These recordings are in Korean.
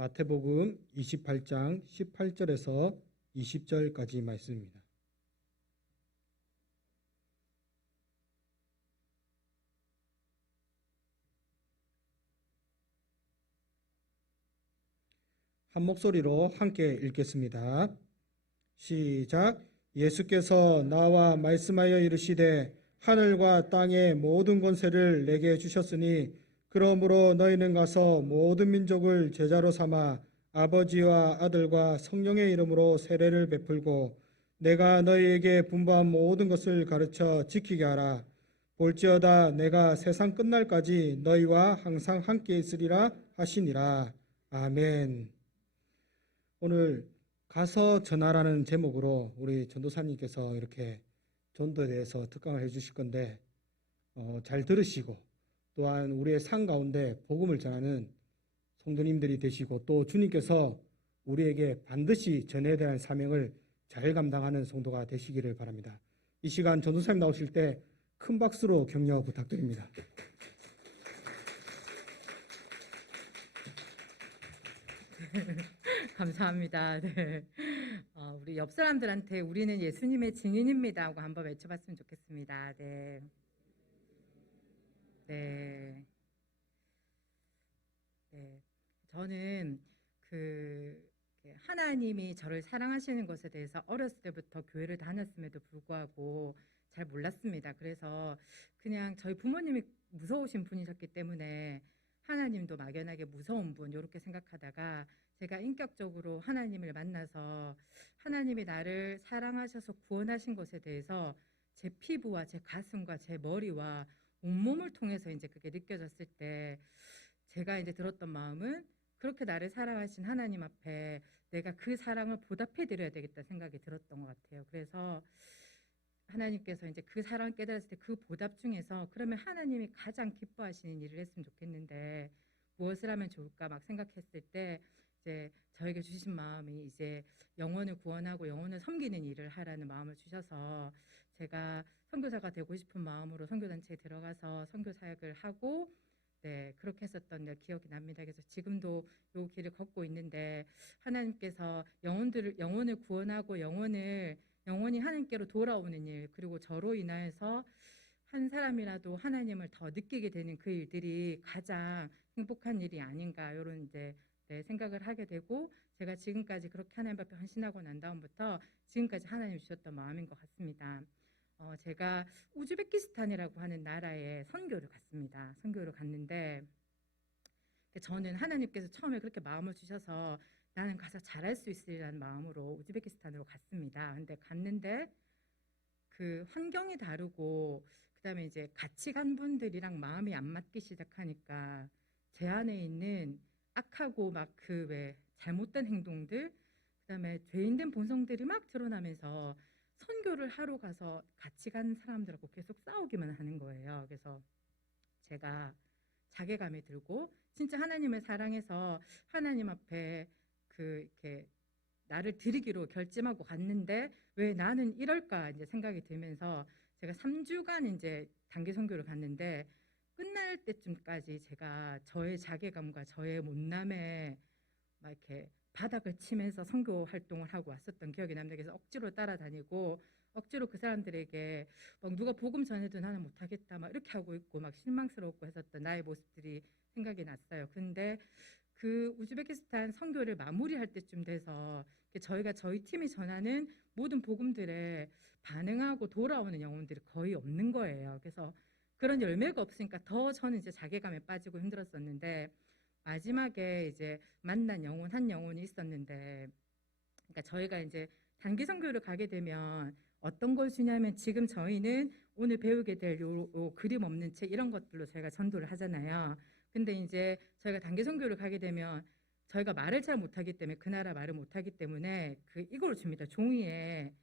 마태복음 28장 18절에서 20절까지 말씀입니다. 한 목소리로 함께 읽겠습니다. 시작. 예수께서 나와 말씀하여 이르시되 하늘과 땅의 모든 권세를 내게 주셨으니 그러므로 너희는 가서 모든 민족을 제자로 삼아 아버지와 아들과 성령의 이름으로 세례를 베풀고 내가 너희에게 분부한 모든 것을 가르쳐 지키게 하라. 볼지어다 내가 세상 끝날까지 너희와 항상 함께 있으리라 하시니라. 아멘. 오늘 가서 전하라는 제목으로 우리 전도사님께서 이렇게 전도에 대해서 특강을 해주실 건데 잘 들으시고 또한 우리의 삶 가운데 복음을 전하는 성도님들이 되시고 또 주님께서 우리에게 반드시 전해야 될 사명을 잘 감당하는 성도가 되시기를 바랍니다. 이 시간 전도사님 나오실 때 큰 박수로 격려 부탁드립니다. 감사합니다. 네. 우리 옆 사람들한테 우리는 예수님의 증인입니다 하고 한번 외쳐봤으면 좋겠습니다. 네. 네. 네. 저는 하나님이 저를 사랑하시는 것에 대해서 어렸을 때부터 교회를 다녔음에도 불구하고 잘 몰랐습니다. 그래서 그냥 저희 부모님이 무서우신 분이셨기 때문에 하나님도 막연하게 무서운 분 이렇게 생각하다가 제가 인격적으로 하나님을 만나서 하나님이 나를 사랑하셔서 구원하신 것에 대해서 제 피부와 제 가슴과 제 머리와 온몸을 통해서 이제 그게 느껴졌을 때 제가 이제 들었던 마음은 그렇게 나를 사랑하신 하나님 앞에 내가 그 사랑을 보답해 드려야 되겠다 생각이 들었던 것 같아요. 그래서 하나님께서 이제 그 사랑을 깨달았을 때 그 보답 중에서 그러면 하나님이 가장 기뻐하시는 일을 했으면 좋겠는데 무엇을 하면 좋을까 막 생각했을 때 이제 저에게 주신 마음이 이제 영혼을 구원하고 영혼을 섬기는 일을 하라는 마음을 주셔서 제가 선교사가 되고 싶은 마음으로 선교단체에 들어가서 선교 사역을 하고 네 그렇게 했었던 기억이 납니다. 그래서 지금도 이 길을 걷고 있는데 하나님께서 영혼을 구원하고 영원히 하나님께로 돌아오는 일 그리고 저로 인하여서 한 사람이라도 하나님을 더 느끼게 되는 그 일들이 가장 행복한 일이 아닌가 이런 이제 생각을 하게 되고 제가 지금까지 그렇게 하나님 앞에 헌신하고 난 다음부터 지금까지 하나님 주셨던 마음인 것 같습니다. 제가 우즈베키스탄이라고 하는 나라에 선교를 갔습니다. 선교를 갔는데 저는 하나님께서 처음에 그렇게 마음을 주셔서 나는 가서 잘할 수 있으리라는 마음으로 우즈베키스탄으로 갔습니다. 근데 갔는데 그 환경이 다르고 그다음에 이제 같이 간 분들이랑 마음이 안 맞기 시작하니까 제 안에 있는 악하고 막 그 왜 잘못된 행동들 그다음에 죄인된 본성들이 막 드러나면서 선교를 하러 가서 같이 간 사람들하고 계속 싸우기만 하는 거예요. 그래서 제가 자괴감이 들고 진짜 하나님을 사랑해서 하나님 앞에 이렇게 나를 드리기로 결심하고 갔는데 왜 나는 이럴까 이제 생각이 들면서 제가 3주간 이제 단기 선교를 갔는데 끝날 때쯤까지 제가 저의 자괴감과 저의 못남에 막 이렇게 바닥을 치면서 선교 활동을 하고 왔었던 기억이 납니다. 그래서 억지로 따라다니고 억지로 그 사람들에게 막 누가 복음 전해도 나는 못하겠다 막 이렇게 하고 있고 막 실망스럽고 했었던 나의 모습들이 생각이 났어요. 근데 그 우즈베키스탄 선교를 마무리할 때쯤 돼서 저희가 저희 팀이 전하는 모든 복음들에 반응하고 돌아오는 영혼들이 거의 없는 거예요. 그래서 그런 열매가 없으니까 더 저는 이제 자괴감에 빠지고 힘들었었는데 마지막에 이제 만난 영혼 한 영혼이 있었는데 그러니까 저희가 이제 단기 선교를 가게 되면 어떤 걸 주냐면 지금 저희는 오늘 배우게 될 요 그림 없는 책 이런 것들로 저희가 전도를 하잖아요. 근데 이제 저희가 단기 선교를 가게 되면 저희가 말을 잘 못하기 때문에 그 나라 말을 못하기 때문에 이걸 줍니다. 종이에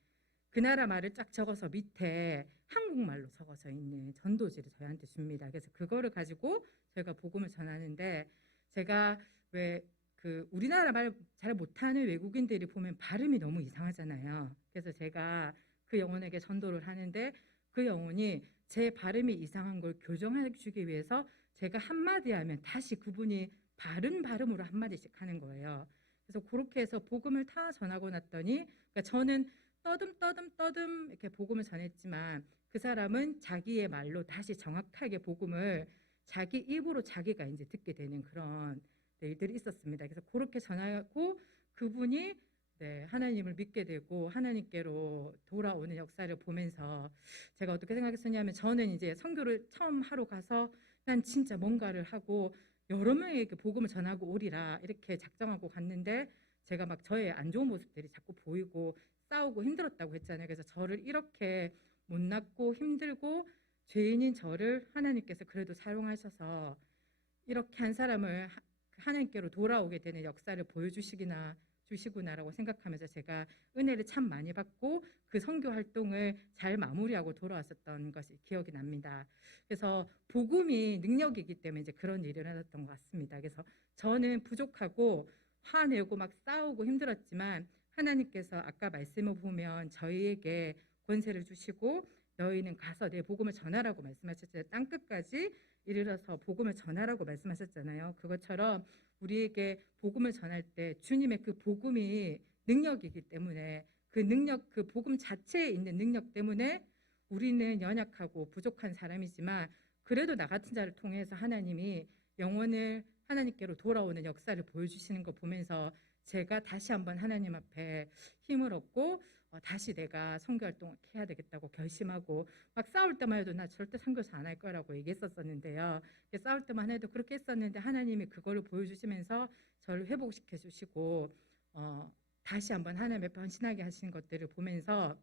그 나라 말을 쫙 적어서 밑에 한국말로 적어져 있는 전도지를 저희한테 줍니다. 그래서 그거를 가지고 저희가 복음을 전하는데 제가 왜 우리나라 말 잘 못하는 외국인들이 보면 발음이 너무 이상하잖아요. 그래서 제가 그 영혼에게 전도를 하는데 그 영혼이 제 발음이 이상한 걸 교정해 주기 위해서 제가 한마디 하면 다시 그분이 바른 발음으로 한마디씩 하는 거예요. 그래서 그렇게 해서 복음을 다 전하고 났더니, 그러니까 저는 떠듬 이렇게 복음을 전했지만 그 사람은 자기의 말로 다시 정확하게 복음을 자기 입으로 자기가 이제 듣게 되는 그런 일들이 있었습니다. 그래서 그렇게 전하고 그분이 하나님을 믿게 되고 하나님께로 돌아오는 역사를 보면서 제가 어떻게 생각했었냐면, 저는 이제 선교를 처음 하러 가서 난 진짜 뭔가를 하고 여러 명에게 복음을 전하고 오리라 이렇게 작정하고 갔는데, 제가 막 저의 안 좋은 모습들이 자꾸 보이고 싸우고 힘들었다고 했잖아요. 그래서 저를 이렇게 못났고 힘들고 죄인인 저를 하나님께서 그래도 사용하셔서 이렇게 한 사람을 하나님께로 돌아오게 되는 역사를 보여주시구나라고 생각하면서 제가 은혜를 참 많이 받고 그 선교 활동을 잘 마무리하고 돌아왔었던 것이 기억이 납니다. 그래서 복음이 능력이기 때문에 이제 그런 일이 일어났던 것 같습니다. 그래서 저는 부족하고 화내고 막 싸우고 힘들었지만 하나님께서 아까 말씀을 보면 저희에게 권세를 주시고 너희는 가서 내 복음을 전하라고 말씀하셨잖아요. 땅끝까지 이르러서 복음을 전하라고 말씀하셨잖아요. 그것처럼 우리에게 복음을 전할 때 주님의 그 복음이 능력이기 때문에 그 능력, 그 복음 자체에 있는 능력 때문에 우리는 연약하고 부족한 사람이지만 그래도 나 같은 자를 통해서 하나님이 영혼을 하나님께로 돌아오는 역사를 보여주시는 거 보면서 제가 다시 한번 하나님 앞에 힘을 얻고 다시 내가 선교활동을 해야 되겠다고 결심하고, 막 싸울 때만 해도 나 절대 선교사 안 할 거라고 얘기했었는데요. 싸울 때만 해도 그렇게 했었는데 하나님이 그거를 보여주시면서 저를 회복시켜 주시고 다시 한번 하나님의 변신하게 하시는 것들을 보면서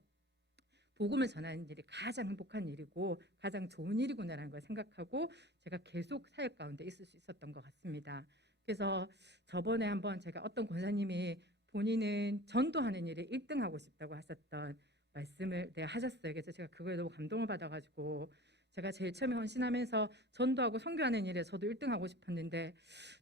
복음을 전하는 일이 가장 행복한 일이고 가장 좋은 일이구나라는 걸 생각하고 제가 계속 사역 가운데 있을 수 있었던 것 같습니다. 그래서 저번에 한번 제가 어떤 권사님이 본인은 전도하는 일에 1등하고 싶다고 하셨던 말씀을 하셨어요. 그래서 제가 그거에 너무 감동을 받아가지고 제가 제일 처음에 헌신하면서 전도하고 선교하는 일에 저도 1등하고 싶었는데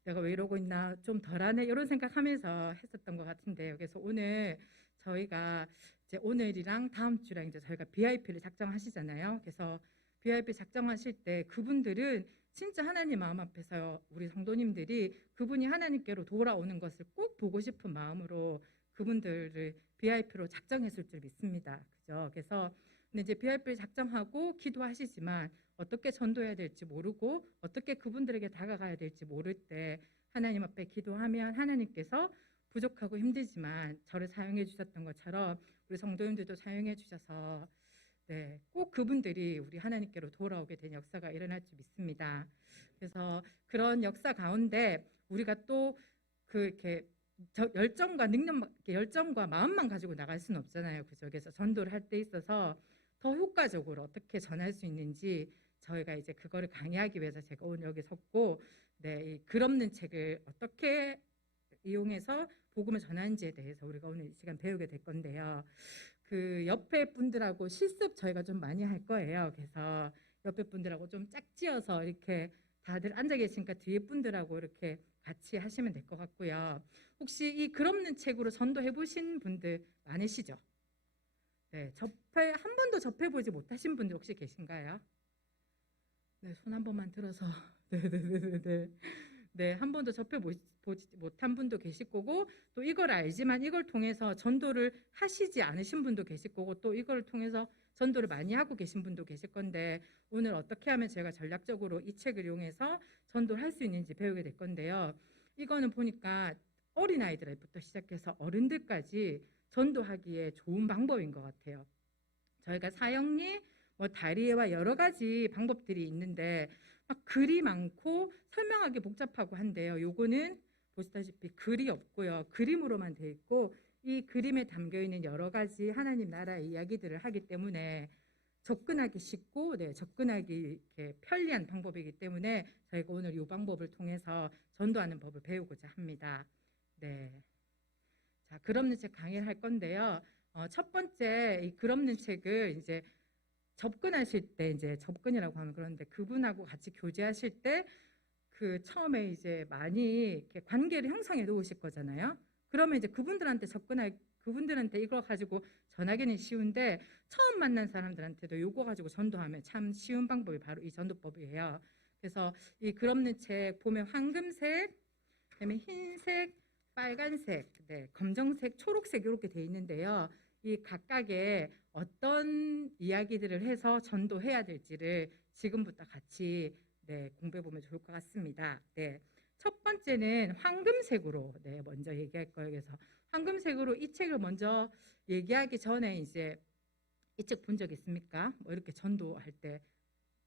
내가 왜 이러고 있나, 좀 덜하네, 이런 생각하면서 했었던 것 같은데요. 그래서 오늘 저희가 이제 오늘이랑 다음 주랑 이제 저희가 BIP를 작정하시잖아요. 그래서 BIP 작정하실 때 그분들은 진짜 하나님 마음 앞에서 우리 성도님들이 그분이 하나님께로 돌아오는 것을 꼭 보고 싶은 마음으로 그분들을 BIP로 작정했을 줄 믿습니다. 그죠? 그래서 근데 이제 BIP를 작정하고 기도하시지만 어떻게 전도해야 될지 모르고 어떻게 그분들에게 다가가야 될지 모를 때 하나님 앞에 기도하면 하나님께서 부족하고 힘들지만 저를 사용해 주셨던 것처럼 우리 성도님들도 사용해 주셔서 꼭 그분들이 우리 하나님께로 돌아오게 된 역사가 일어날 줄 믿습니다. 그래서 그런 역사 가운데 우리가 또 이렇게 열정과 능력, 열정과 마음만 가지고 나갈 수는 없잖아요. 그죠? 그래서 전도를 할 때 있어서 더 효과적으로 어떻게 전할 수 있는지 저희가 이제 그거를 강의하기 위해서 제가 오늘 여기 섰고, 이 글 없는 책을 어떻게 이용해서 복음을 전하는지에 대해서 우리가 오늘 이 시간 배우게 될 건데요. 그 옆에 분들하고 실습 저희가 좀 많이 할 거예요. 그래서 옆에 분들하고 좀 짝지어서 이렇게 다들 앉아 계시니까 뒤에 분들하고 이렇게 같이 하시면 될 것 같고요. 혹시 이 글 없는 책으로 전도해 보신 분들 많으시죠? 한 번도 접해보지 못하신 분들 혹시 계신가요? 손 한 번만 들어서. 한 번도 접해보지 못한 분도 계실 거고, 또 이걸 알지만 이걸 통해서 전도를 하시지 않으신 분도 계실 거고, 또 이걸 통해서 전도를 많이 하고 계신 분도 계실 건데, 오늘 어떻게 하면 제가 전략적으로 이 책을 이용해서 전도를 할 수 있는지 배우게 될 건데요. 이거는 보니까 어린아이들부터 시작해서 어른들까지 전도하기에 좋은 방법인 것 같아요. 저희가 사형리, 다리와 여러 가지 방법들이 있는데 막 글이 많고 설명하기 복잡하고 한데요. 요거는 보시다시피 글이 없고요. 그림으로만 돼 있고 이 그림에 담겨 있는 여러 가지 하나님 나라의 이야기들을 하기 때문에 접근하기 쉽고 접근하기 이렇게 편리한 방법이기 때문에 저희가 오늘 이 방법을 통해서 전도하는 법을 배우고자 합니다. 자, 글 없는 책 강의를 할 건데요. 첫 번째 이 글 없는 책을 이제 접근하실 때, 이제 접근이라고 하면 그런데 그분하고 같이 교제하실 때 그 처음에 이제 많이 이렇게 관계를 형성해 놓으실 거잖아요. 그러면 이제 그분들한테 그분들한테 이거 가지고 전하기는 쉬운데 처음 만난 사람들한테도 이거 가지고 전도하면 참 쉬운 방법이 바로 이 전도법이에요. 그래서 이 글 없는 책 보면 황금색, 그다음에 흰색, 빨간색, 네, 검정색, 초록색 이렇게 돼 있는데요. 이 각각의 어떤 이야기들을 해서 전도해야 될지를 지금부터 같이 네, 공부해 보면 좋을 것 같습니다. 네. 첫 번째는 황금색으로 네, 먼저 얘기할 거예요. 그래서 황금색으로 이 책을 먼저 얘기하기 전에 이제 이 책 본 적 있습니까? 뭐 이렇게 전도할 때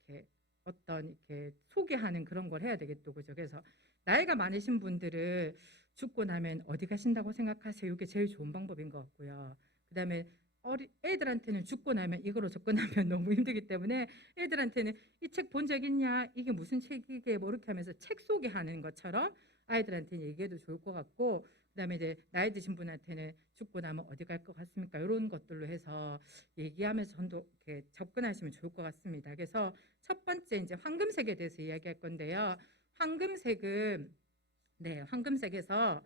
이렇게 어떤 이렇게 소개하는 그런 걸 해야 되겠죠, 그죠? 그래서 나이가 많으신 분들을 죽고 나면 어디 가신다고 생각하세요? 이게 제일 좋은 방법인 것 같고요. 그다음에 애들한테는 죽고 나면 이거로 접근하면 너무 힘들기 때문에 애들한테는 이 책 본 적 있냐? 이게 무슨 책이게? 뭐 이렇게 하면서 책 소개하는 것처럼 아이들한테 얘기해도 좋을 것 같고, 그다음에 이제 나이 드신 분한테는 죽고 나면 어디 갈 것 같습니까? 이런 것들로 해서 얘기하면서 전도 이렇게 접근하시면 좋을 것 같습니다. 그래서 첫 번째 이제 황금색에 대해서 이야기할 건데요. 황금색은 네, 황금색에서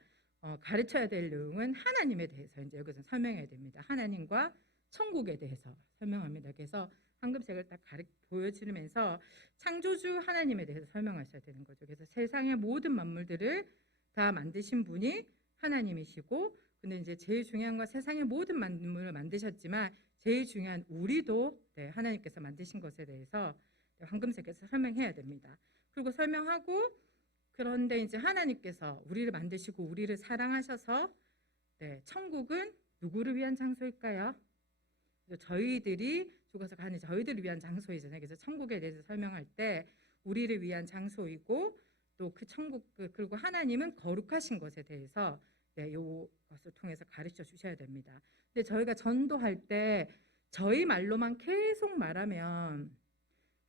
가르쳐야 될 내용은 하나님에 대해서 이제 여기서 설명해야 됩니다. 하나님과 천국에 대해서 설명합니다. 그래서 황금색을 딱 보여주면서 창조주 하나님에 대해서 설명하셔야 되는 거죠. 그래서 세상의 모든 만물들을 다 만드신 분이 하나님이시고, 근데 이제 제일 중요한 건 세상의 모든 만물을 만드셨지만 제일 중요한 우리도 네, 하나님께서 만드신 것에 대해서 황금색에서 설명해야 됩니다. 그리고 설명하고, 그런데 이제 하나님께서 우리를 만드시고 우리를 사랑하셔서 네, 천국은 누구를 위한 장소일까요? 저희들이 죽어서 가는 저희들을 위한 장소이잖아요. 그래서 천국에 대해서 설명할 때 우리를 위한 장소이고, 또 그 천국 그리고 하나님은 거룩하신 것에 대해서 네, 이것을 통해서 가르쳐 주셔야 됩니다. 근데 저희가 전도할 때 저희 말로만 계속 말하면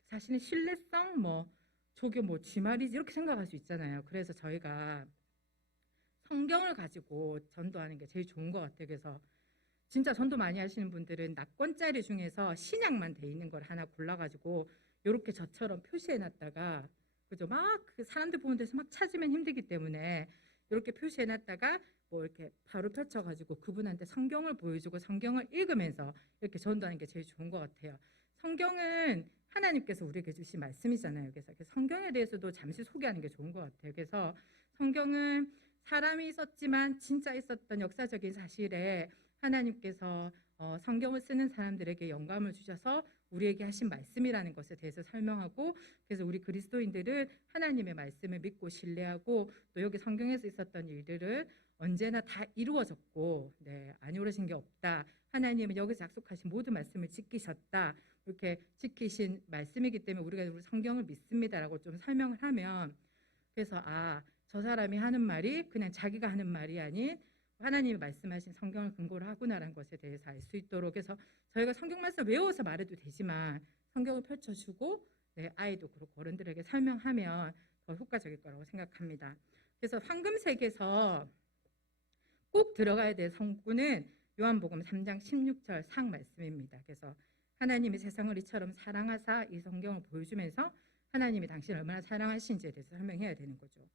사실은 신뢰성 뭐 저게 뭐 지말이지 이렇게 생각할 수 있잖아요. 그래서 저희가 성경을 가지고 전도하는 게 제일 좋은 것 같아요. 그래서 진짜 전도 많이 하시는 분들은 낙권짜리 중에서 신약만 돼 있는 걸 하나 골라가지고 이렇게 저처럼 표시해놨다가 그죠? 막 그 사람들 보는 데서 막 찾으면 힘들기 때문에 이렇게 표시해놨다가 뭐 이렇게 바로 펼쳐가지고 그분한테 성경을 보여주고 성경을 읽으면서 이렇게 전도하는 게 제일 좋은 것 같아요. 성경은 하나님께서 우리에게 주신 말씀이잖아요. 그래서 성경에 대해서도 잠시 소개하는 게 좋은 것 같아요. 그래서 성경은 사람이 있었지만 진짜 있었던 역사적인 사실에 하나님께서 성경을 쓰는 사람들에게 영감을 주셔서 우리에게 하신 말씀이라는 것에 대해서 설명하고, 그래서 우리 그리스도인들은 하나님의 말씀을 믿고 신뢰하고, 또 여기 성경에서 있었던 일들은 언제나 다 이루어졌고 네, 안 이루어진 게 없다. 하나님은 여기서 약속하신 모든 말씀을 지키셨다. 이렇게 지키신 말씀이기 때문에 우리가 우리 성경을 믿습니다라고 좀 설명을 하면, 그래서 저 사람이 하는 말이 그냥 자기가 하는 말이 아닌 하나님이 말씀하신 성경을 근거로 하구나라는 것에 대해서 알 수 있도록 해서 저희가 성경 말씀 외워서 말해도 되지만 성경을 펼쳐주고 네, 아이도 그렇고 어른들에게 설명하면 더 효과적일 거라고 생각합니다. 그래서 황금색에서 꼭 들어가야 될 성구는 요한복음 3장 16절 상 말씀입니다. 그래서 하나님이 세상을 이처럼 사랑하사 이 성경을 보여주면서 하나님이 당신을 얼마나 사랑하신지에 대해서 설명해야 되는 거죠.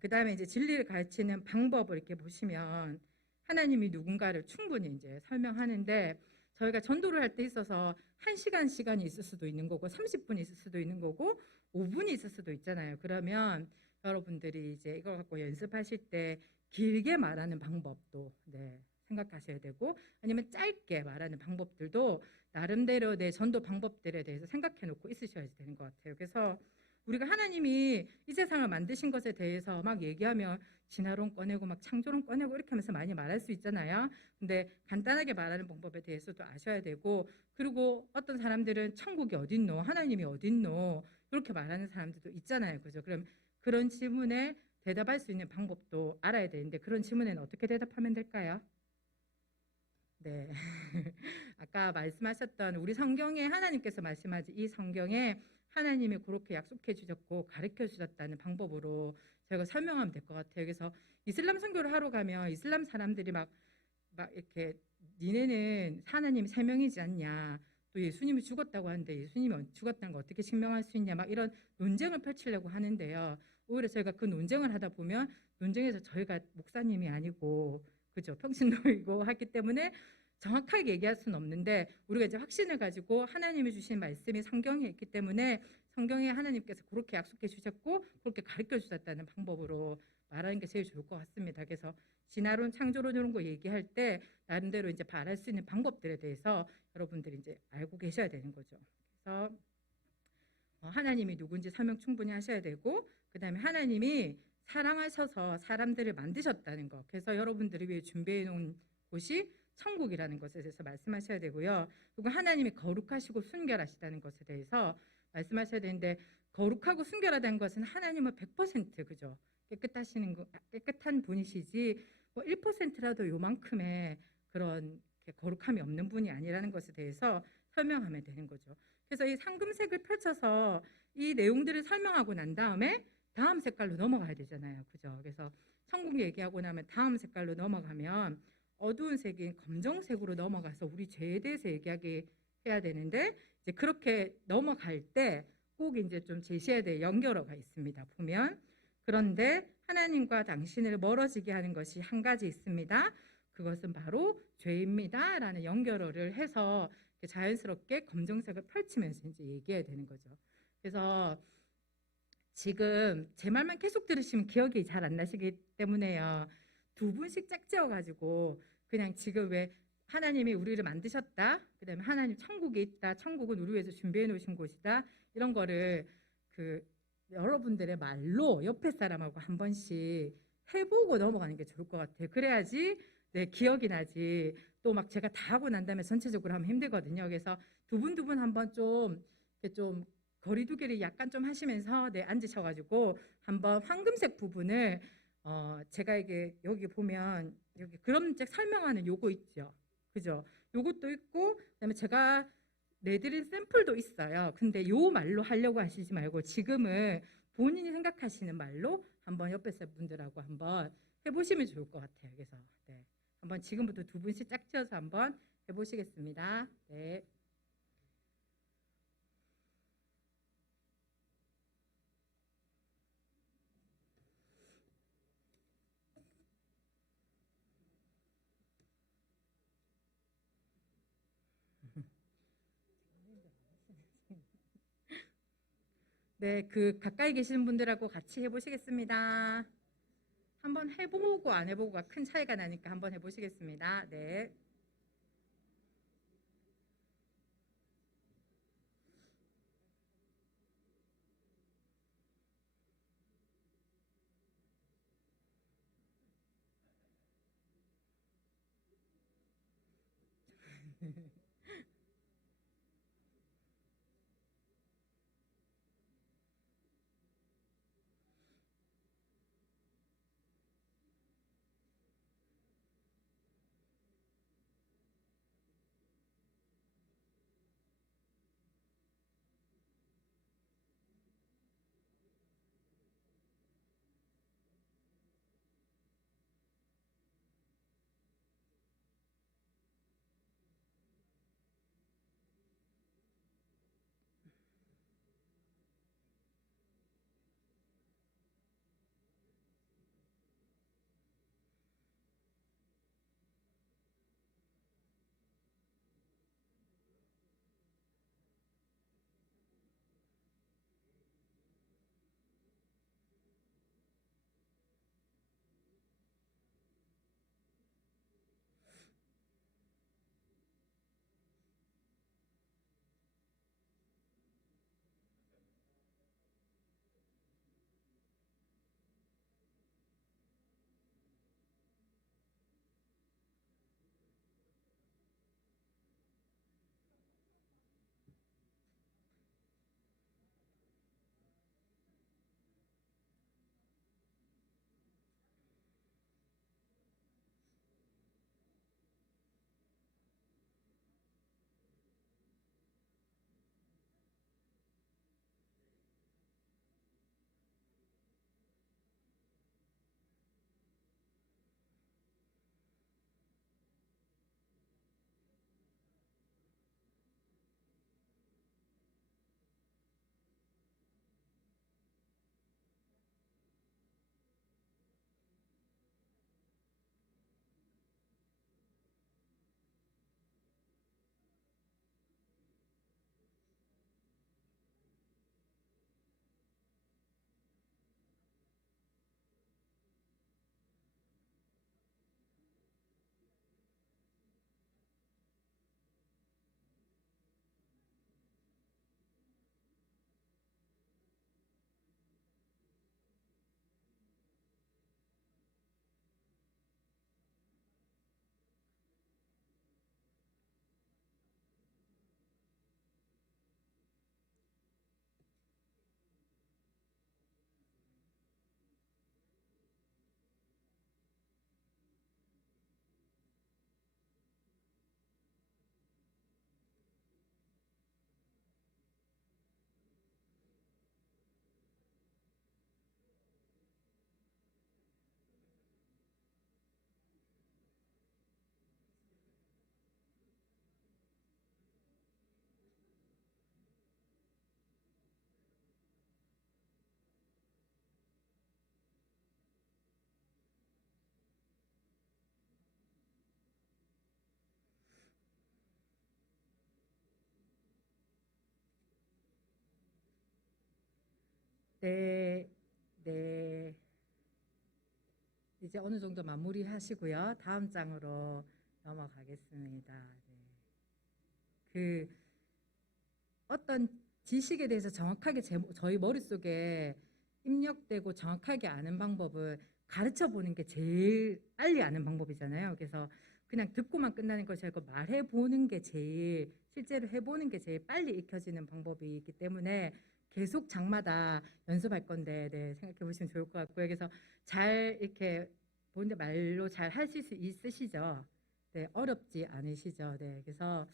그 다음에 이제 진리를 가르치는 방법을 이렇게 보시면 하나님이 누군가를 충분히 이제 설명하는데, 저희가 전도를 할 때 있어서 1시간 시간이 있을 수도 있는 거고 30분이 있을 수도 있는 거고 5분이 있을 수도 있잖아요. 그러면 여러분들이 이제 이걸 갖고 연습하실 때 길게 말하는 방법도 네, 생각하셔야 되고, 아니면 짧게 말하는 방법들도 나름대로 내 전도 방법들에 대해서 생각해 놓고 있으셔야 되는 것 같아요. 그래서 우리가 하나님이 이 세상을 만드신 것에 대해서 막 얘기하면 진화론 꺼내고 막 창조론 꺼내고 이렇게 하면서 많이 말할 수 있잖아요. 근데 간단하게 말하는 방법에 대해서도 아셔야 되고, 그리고 어떤 사람들은 천국이 어딨노? 하나님이 어딨노? 이렇게 말하는 사람들도 있잖아요. 그죠? 그럼 그런 질문에 대답할 수 있는 방법도 알아야 되는데, 그런 질문에는 어떻게 대답하면 될까요? 네. 아까 말씀하셨던 우리 성경에 하나님께서 말씀하신 이 성경에 하나님이 그렇게 약속해 주셨고 가르쳐 주셨다는 방법으로 저희가 설명하면 될 것 같아요. 그래서 이슬람 선교를 하러 가면 이슬람 사람들이 막 이렇게 니네는 하나님 세 명이지 않냐, 또 예수님이 죽었다고 하는데 예수님이 죽었다는 거 어떻게 증명할 수 있냐, 막 이런 논쟁을 펼치려고 하는데요. 오히려 저희가 그 논쟁을 하다 보면 논쟁에서 저희가 목사님이 아니고 그죠, 평신도이고 하기 때문에 정확하게 얘기할 수는 없는데, 우리가 이제 확신을 가지고 하나님이 주신 말씀이 성경에 있기 때문에 성경에 하나님께서 그렇게 약속해 주셨고 그렇게 가르쳐 주셨다는 방법으로 말하는 게 제일 좋을 것 같습니다. 그래서 진화론, 창조론 이런 거 얘기할 때 나름대로 이제 말할 수 있는 방법들에 대해서 여러분들이 이제 알고 계셔야 되는 거죠. 그래서 하나님이 누군지 설명 충분히 하셔야 되고, 그다음에 하나님이 사랑하셔서 사람들을 만드셨다는 것. 그래서 여러분들을 위해 준비해 놓은 곳이 천국이라는 것에 대해서 말씀하셔야 되고요. 그리고 하나님이 거룩하시고 순결하시다는 것에 대해서 말씀하셔야 되는데, 거룩하고 순결하다는 것은 하나님은 100% 그죠? 깨끗한 분이시지 뭐 1%라도 요만큼의 그런 거룩함이 없는 분이 아니라는 것에 대해서 설명하면 되는 거죠. 그래서 이 상금색을 펼쳐서 이 내용들을 설명하고 난 다음에 다음 색깔로 넘어가야 되잖아요. 그죠? 그래서 천국 얘기하고 나면 다음 색깔로 넘어가면 어두운 색인 검정색으로 넘어가서 우리 죄에 대해서 얘기하게 해야 되는데, 이제 그렇게 넘어갈 때 꼭 이제 좀 제시해야 될 연결어가 있습니다. 보면 그런데 하나님과 당신을 멀어지게 하는 것이 한 가지 있습니다. 그것은 바로 죄입니다. 라는 연결어를 해서 자연스럽게 검정색을 펼치면서 이제 얘기해야 되는 거죠. 그래서 지금 제 말만 계속 들으시면 기억이 잘 안 나시기 때문에요. 두 분씩 짝지어가지고 그냥 지금 왜 하나님이 우리를 만드셨다, 그다음에 하나님 천국에 있다, 천국은 우리 위해서 준비해 놓으신 곳이다, 이런 거를 그 여러분들의 말로 옆에 사람하고 한 번씩 해보고 넘어가는 게 좋을 것 같아요. 그래야지 내 기억이 나지. 또 막 제가 다 하고 난 다음에 전체적으로 하면 힘들거든요. 그래서 두 분 한번 좀 거리두기를 약간 좀 하시면서 앉으셔가지고 한번 황금색 부분을 제가 이게 여기 보면 여기 그림책 설명하는 요거 있죠. 그죠? 요것도 있고 그다음에 제가 내드린 샘플도 있어요. 근데 요 말로 하려고 하시지 말고 지금은 본인이 생각하시는 말로 한번 옆에 분들하고 한번 해보시면 좋을 것 같아요. 그래서 네, 한번 지금부터 두 분씩 짝지어서 한번 해보시겠습니다. 네. 네, 그 가까이 계시는 분들하고 같이 해보시겠습니다. 한번 해보고 안 해보고가 큰 차이가 나니까 한번 해보시겠습니다. 네. 네, 네. 이제 어느 정도 마무리하시고요. 다음 장으로 넘어가겠습니다. 네. 그 어떤 지식에 대해서 정확하게 저희 머릿속에 입력되고 정확하게 아는 방법을 가르쳐 보는 게 제일 빨리 아는 방법이잖아요. 그래서 그냥 듣고만 끝나는 것이 아니고 말해 보는 게 제일 실제로 해보는 게 제일 빨리 익혀지는 방법이 있기 때문에 계속 장마다 연습할 건데 네, 생각해 보시면 좋을 것 같고요. 그래서 잘 이렇게 보는데 말로 잘 하실 수 있으시죠? 네, 어렵지 않으시죠? 네, 그래서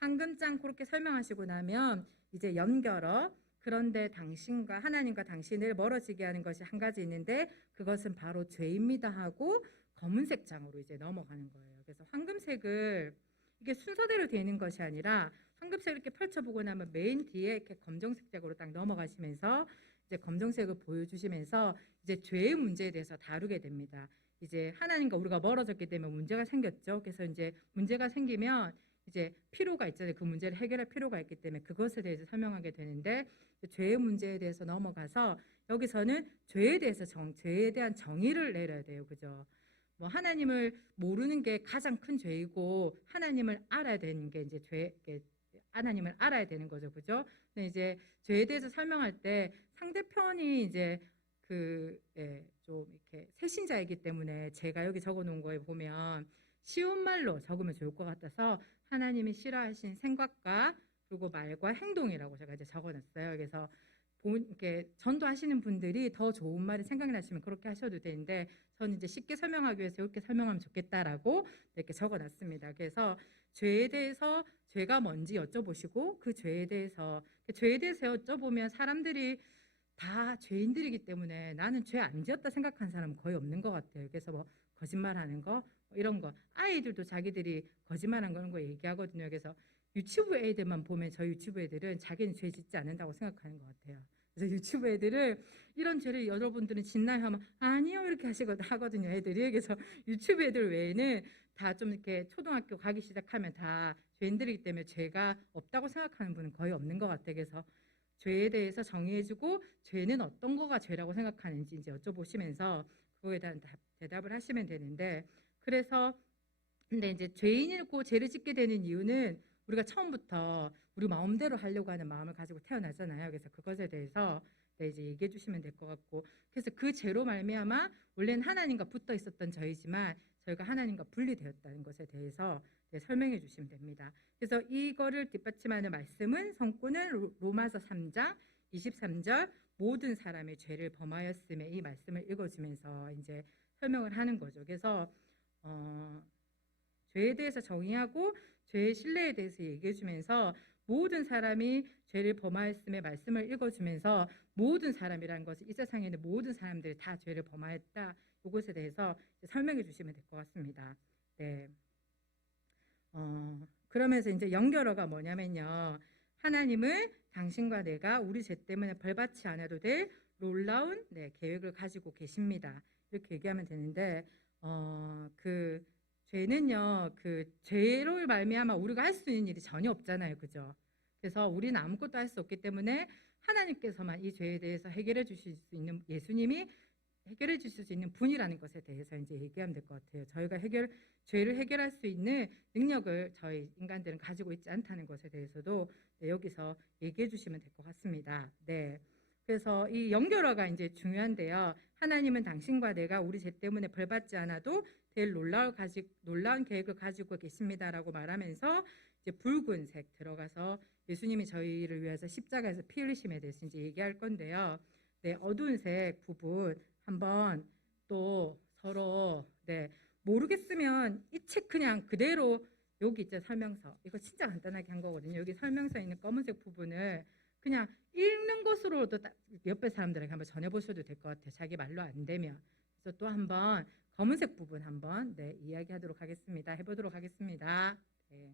황금장 그렇게 설명하시고 나면 이제 연결어 그런데 당신과 하나님과 당신을 멀어지게 하는 것이 한 가지 있는데 그것은 바로 죄입니다 하고 검은색 장으로 이제 넘어가는 거예요. 그래서 황금색을 이게 순서대로 되는 것이 아니라 황금색을 이렇게 펼쳐보고 나면 맨 뒤에 이렇게 검정색 장으로 딱 넘어가시면서 이제 검정색을 보여주시면서 이제 죄의 문제에 대해서 다루게 됩니다. 이제 하나님과 우리가 멀어졌기 때문에 문제가 생겼죠. 그래서 이제 문제가 생기면 이제 필요가 있잖아요. 그 문제를 해결할 필요가 있기 때문에 그것에 대해서 설명하게 되는데 죄의 문제에 대해서 넘어가서 여기서는 죄에 대해서 죄에 대한 정의를 내려야 돼요. 그죠? 뭐 하나님을 모르는 게 가장 큰 죄이고 하나님을 알아야 되는 게 이제 하나님을 알아야 되는 거죠. 그죠? 근데 이제 죄에 대해서 설명할 때 상대편이 이제 좀 이렇게 새신자이기 때문에 제가 여기 적어 놓은 거에 보면 쉬운 말로 적으면 좋을 것 같아서 하나님이 싫어하신 생각과 그리고 말과 행동이라고 제가 이제 적어 놨어요. 그래서 이렇게 전도하시는 분들이 더 좋은 말이 생각나시면 그렇게 하셔도 되는데 저는 이제 쉽게 설명하기 위해서 이렇게 설명하면 좋겠다라고 이렇게 적어 놨습니다. 그래서 죄에 대해서 죄가 뭔지 여쭤보시고 그 죄에 대해서 여쭤보면 사람들이 다 죄인들이기 때문에 나는 죄 안 지었다 생각하는 사람은 거의 없는 것 같아요. 그래서 뭐 거짓말하는 거 이런 거 아이들도 자기들이 거짓말한 그런 거 얘기하거든요. 그래서 유치부 애들만 보면 저희 유치부 애들은 자기는 죄 짓지 않는다고 생각하는 것 같아요. 그래서 유치부 애들을 이런 죄를 여러분들은 짓나요 하면 아니요 이렇게 하거든요. 애들이. 그래서 유치부 애들 외에는 다 좀 이렇게 초등학교 가기 시작하면 다 죄인들이기 때문에 죄가 없다고 생각하는 분은 거의 없는 것 같아요. 그래서 죄에 대해서 정의해주고 죄는 어떤 거가 죄라고 생각하는지 이제 여쭤보시면서 그거에 대한 대답을 하시면 되는데 그래서 근데 이제 죄인이고 죄를 짓게 되는 이유는 우리가 처음부터 우리 마음대로 하려고 하는 마음을 가지고 태어나잖아요. 그래서 그것에 대해서 네, 이제 얘기해 주시면 될 것 같고 그래서 그 죄로 말미암아 원래는 하나님과 붙어 있었던 저희지만 저희가 하나님과 분리되었다는 것에 대해서 네, 설명해 주시면 됩니다. 그래서 이거를 뒷받침하는 말씀은 성구는 로마서 3장 23절 모든 사람의 죄를 범하였음에 이 말씀을 읽어주면서 이제 설명을 하는 거죠. 그래서 죄에 대해서 정의하고 죄의 신뢰에 대해서 얘기해주면서 모든 사람이 죄를 범하였음의 말씀을 읽어주면서 모든 사람이라는 것은 이 세상에 있는 모든 사람들이 다 죄를 범하였다. 이것에 대해서 설명해 주시면 될 것 같습니다. 네. 그러면서 이제 연결어가 뭐냐면요. 하나님은 당신과 내가 우리 죄 때문에 벌받지 않아도 될 놀라운 계획을 가지고 계십니다. 이렇게 얘기하면 되는데 그 죄는요. 그 죄로 말미암아 우리가 할 수 있는 일이 전혀 없잖아요. 그죠? 그래서 우리는 아무것도 할 수 없기 때문에 하나님께서만 이 죄에 대해서 해결해 주실 수 있는 예수님이 해결해 주실 수 있는 분이라는 것에 대해서 이제 얘기하면 될 것 같아요. 저희가 죄를 해결할 수 있는 능력을 저희 인간들은 가지고 있지 않다는 것에 대해서도 여기서 얘기해 주시면 될 것 같습니다. 네. 그래서 이 연결어가 이제 중요한데요. 하나님은 당신과 내가 우리 죄 때문에 벌받지 않아도 될 놀라운 계획을 가지고 계십니다라고 말하면서 이제 붉은색 들어가서 예수님이 저희를 위해서 십자가에서 피 흘리심에 대해서 이제 얘기할 건데요. 네, 어두운 색 부분 한번 또 서로 모르겠으면 이 책 그냥 그대로 여기 있죠. 설명서. 이거 진짜 간단하게 한 거거든요. 여기 설명서에 있는 검은색 부분을 그냥 읽는 것으로도 옆에 사람들에게 한번 전해보셔도 될 것 같아요. 자기 말로 안 되면. 그래서 또 한번 검은색 부분 한번 이야기하도록 하겠습니다. 해보도록 하겠습니다. 네.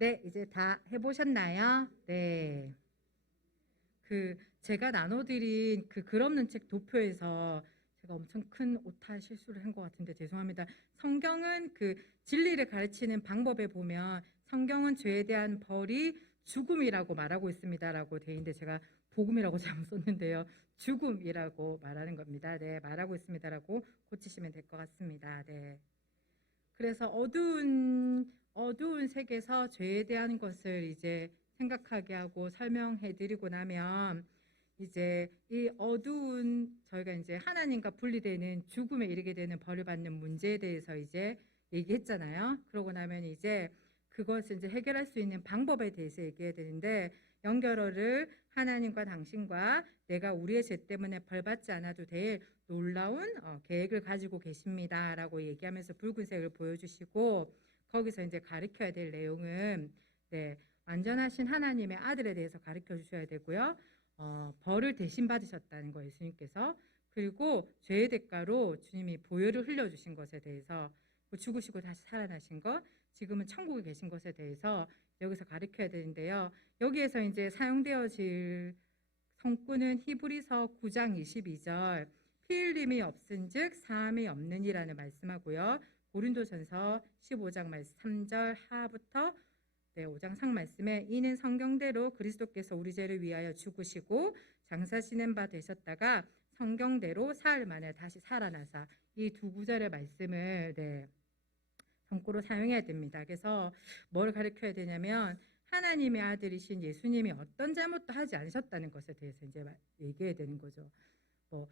네, 이제 다 해보셨나요? 네. 제가 나눠드린 글 없는 책 도표에서 제가 엄청 큰 오타 실수를 한 것 같은데 죄송합니다. 성경은 진리를 가르치는 방법에 보면 성경은 죄에 대한 벌이 죽음이라고 말하고 있습니다라고 돼 있는데 제가 복음이라고 잘못 썼는데요. 죽음이라고 말하는 겁니다. 네, 말하고 있습니다라고 고치시면 될 것 같습니다. 네. 그래서 어두운 색에서 죄에 대한 것을 이제 생각하게 하고 설명해 드리고 나면 이제 이 어두운 저희가 이제 하나님과 분리되는 죽음에 이르게 되는 벌을 받는 문제에 대해서 이제 얘기했잖아요. 그러고 나면 이제 그것을 이제 해결할 수 있는 방법에 대해서 얘기해야 되는데 연결어를 하나님과 당신과 내가 우리의 죄 때문에 벌 받지 않아도 될 놀라운 계획을 가지고 계십니다라고 얘기하면서 붉은색을 보여주시고 거기서 이제 가르쳐야 될 내용은 네, 완전하신 하나님의 아들에 대해서 가르쳐 주셔야 되고요. 벌을 대신 받으셨다는 거 예수님께서 그리고 죄의 대가로 주님이 보혈을 흘려주신 것에 대해서 죽으시고 다시 살아나신 것 지금은 천국에 계신 것에 대해서 여기서 가르쳐야 되는데요. 여기에서 이제 사용되어질 성구는 히브리서 9장 22절 피 흘림이 없은즉 사함이 없느니라는 말씀하고요. 고린도전서 15장 말씀 3절 하부터 5장 상 말씀에 이는 성경대로 그리스도께서 우리 죄를 위하여 죽으시고 장사 지낸 바 되셨다가 성경대로 사흘 만에 다시 살아나사 이 두 구절의 말씀을 성구로 사용해야 됩니다. 그래서 뭘 가르쳐야 되냐면 하나님의 아들이신 예수님이 어떤 잘못도 하지 않으셨다는 것에 대해서 이제 얘기해야 되는 거죠. 뭐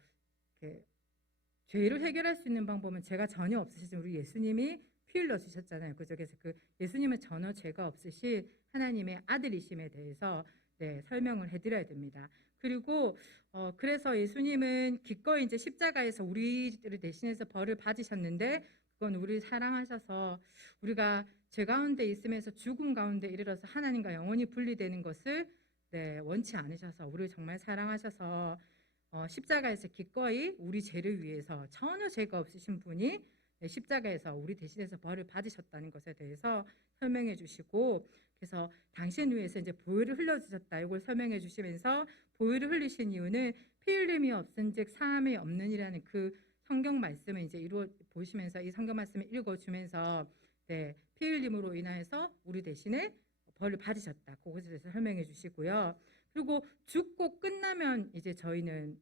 죄를 해결할 수 있는 방법은 죄가 전혀 없으시지만 우리 예수님이 피 흘려 주셨잖아요. 그죠? 그래서 예수님은 전혀 죄가 없으신 하나님의 아들이심에 대해서 설명을 해드려야 됩니다. 그리고 그래서 예수님은 기꺼이 이제 십자가에서 우리를 대신해서 벌을 받으셨는데 그건 우리를 사랑하셔서 우리가 죄 가운데 있으면서 죽음 가운데 이르러서 하나님과 영원히 분리되는 것을 원치 않으셔서 우리를 정말 사랑하셔서 십자가에서 기꺼이 우리 죄를 위해서 전혀 죄가 없으신 분이 십자가에서 우리 대신해서 벌을 받으셨다는 것에 대해서 설명해 주시고 그래서 당신 위해서 이제 보혈을 흘려주셨다 이걸 설명해 주시면서 보혈을 흘리신 이유는 피 흘림이 없은즉 사함이 없느니라는 성경 말씀을 이제 보시면서 이 성경 말씀을 읽어주면서 피 흘림으로 인하여서 우리 대신에 벌을 받으셨다 그것에 대해서 설명해 주시고요. 그리고 죽고 끝나면 이제 저희는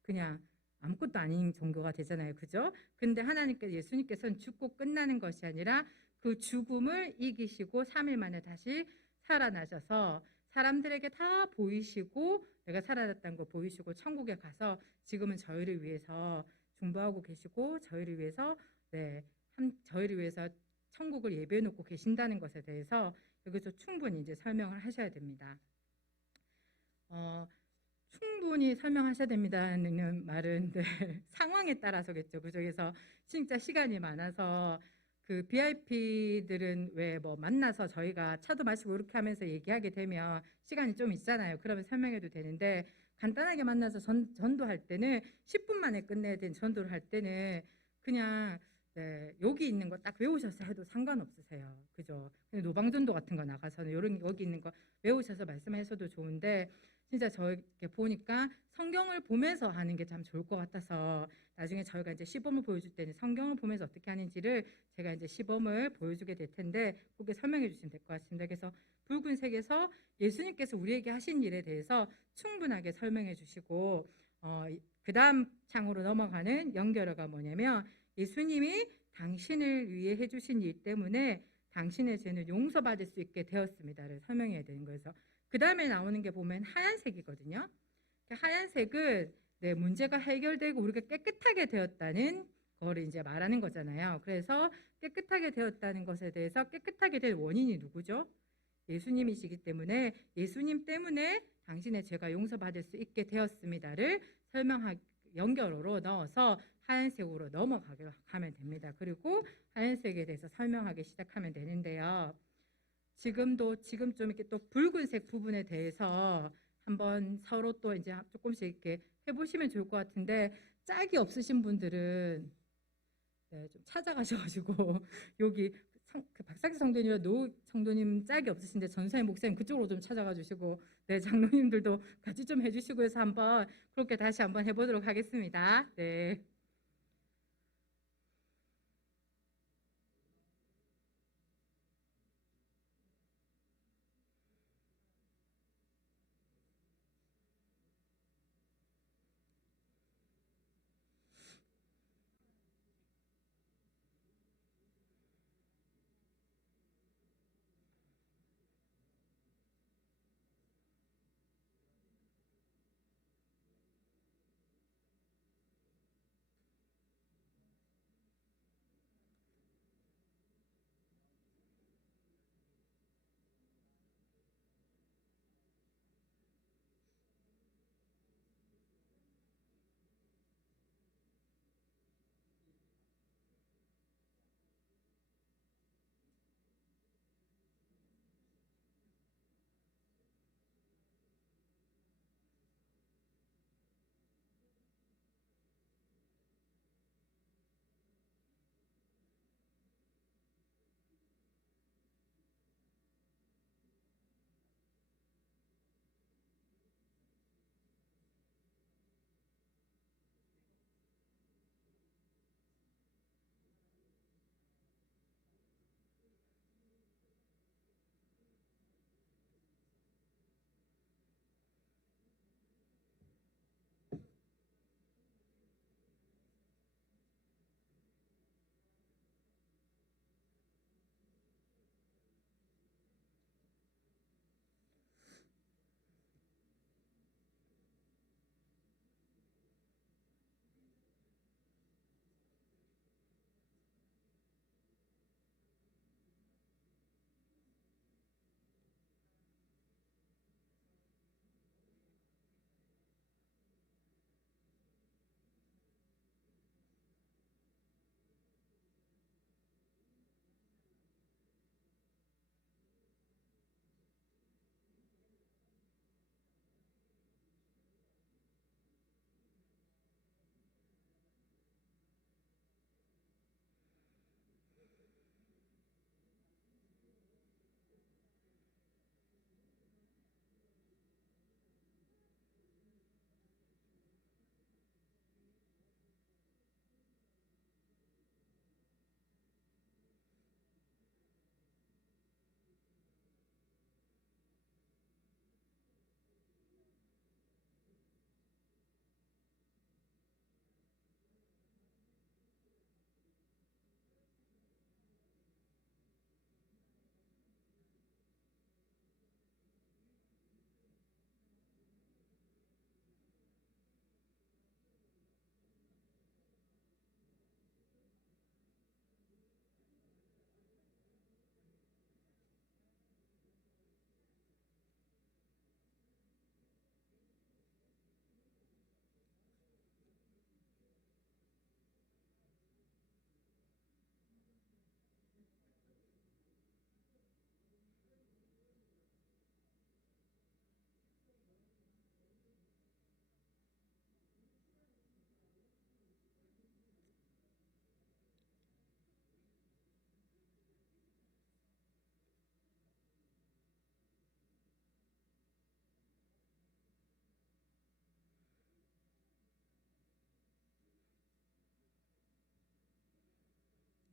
그냥 아무것도 아닌 종교가 되잖아요. 그죠? 근데 예수님께서는 죽고 끝나는 것이 아니라 그 죽음을 이기시고 3일 만에 다시 살아나셔서 사람들에게 다 보이시고 내가 살아났다는 거 보이시고 천국에 가서 지금은 저희를 위해서 중보하고 계시고 저희를 위해서 천국을 예배해 놓고 계신다는 것에 대해서 여기서 충분히 이제 설명을 하셔야 됩니다. 충분히 설명하셔야 됩니다는 말은 상황에 따라서겠죠. 그죠? 그래서 진짜 시간이 많아서 VIP들은 왜 만나서 저희가 차도 마시고 이렇게 하면서 얘기하게 되면 시간이 좀 있잖아요. 그러면 설명해도 되는데 간단하게 만나서 전도할 때는 10분 만에 끝내야 되는 전도를 할 때는 그냥 여기 있는 거 딱 외우셔서 해도 상관없으세요. 그죠? 노방전도 같은 거 나가서는 여기 있는 거 외우셔서 말씀하셔도 좋은데 진짜 저렇게 보니까 성경을 보면서 하는 게 참 좋을 것 같아서 나중에 저희가 이제 시범을 보여줄 때는 성경을 보면서 어떻게 하는지를 제가 이제 시범을 보여주게 될 텐데 그렇게 설명해 주시면 될 것 같습니다. 그래서 붉은색에서 예수님께서 우리에게 하신 일에 대해서 충분하게 설명해 주시고 그 다음 창으로 넘어가는 연결어가 뭐냐면 예수님이 당신을 위해 해주신 일 때문에 당신의 죄는 용서받을 수 있게 되었습니다를 설명해야 되는 거예요. 그 다음에 나오는 게 보면 하얀색이거든요. 하얀색은 문제가 해결되고 우리가 깨끗하게 되었다는 거를 이제 말하는 거잖아요. 그래서 깨끗하게 되었다는 것에 대해서 깨끗하게 될 원인이 누구죠? 예수님이시기 때문에 예수님 때문에 당신의 죄가 용서받을 수 있게 되었습니다를 연결어로 넣어서 하얀색으로 넘어가면 됩니다. 그리고 하얀색에 대해서 설명하기 시작하면 되는데요. 지금 좀 이렇게 또 붉은색 부분에 대해서 한번 서로 또 이제 조금씩 이렇게 해보시면 좋을 것 같은데 짝이 없으신 분들은 좀 찾아가셔가지고 여기 그 박사기 성도님이랑 노 성도님 짝이 없으신데 전사의 목사님 그쪽으로 좀 찾아가 주시고 네 장로님들도 같이 좀 해주시고 해서 한번 그렇게 다시 한번 해보도록 하겠습니다. 네.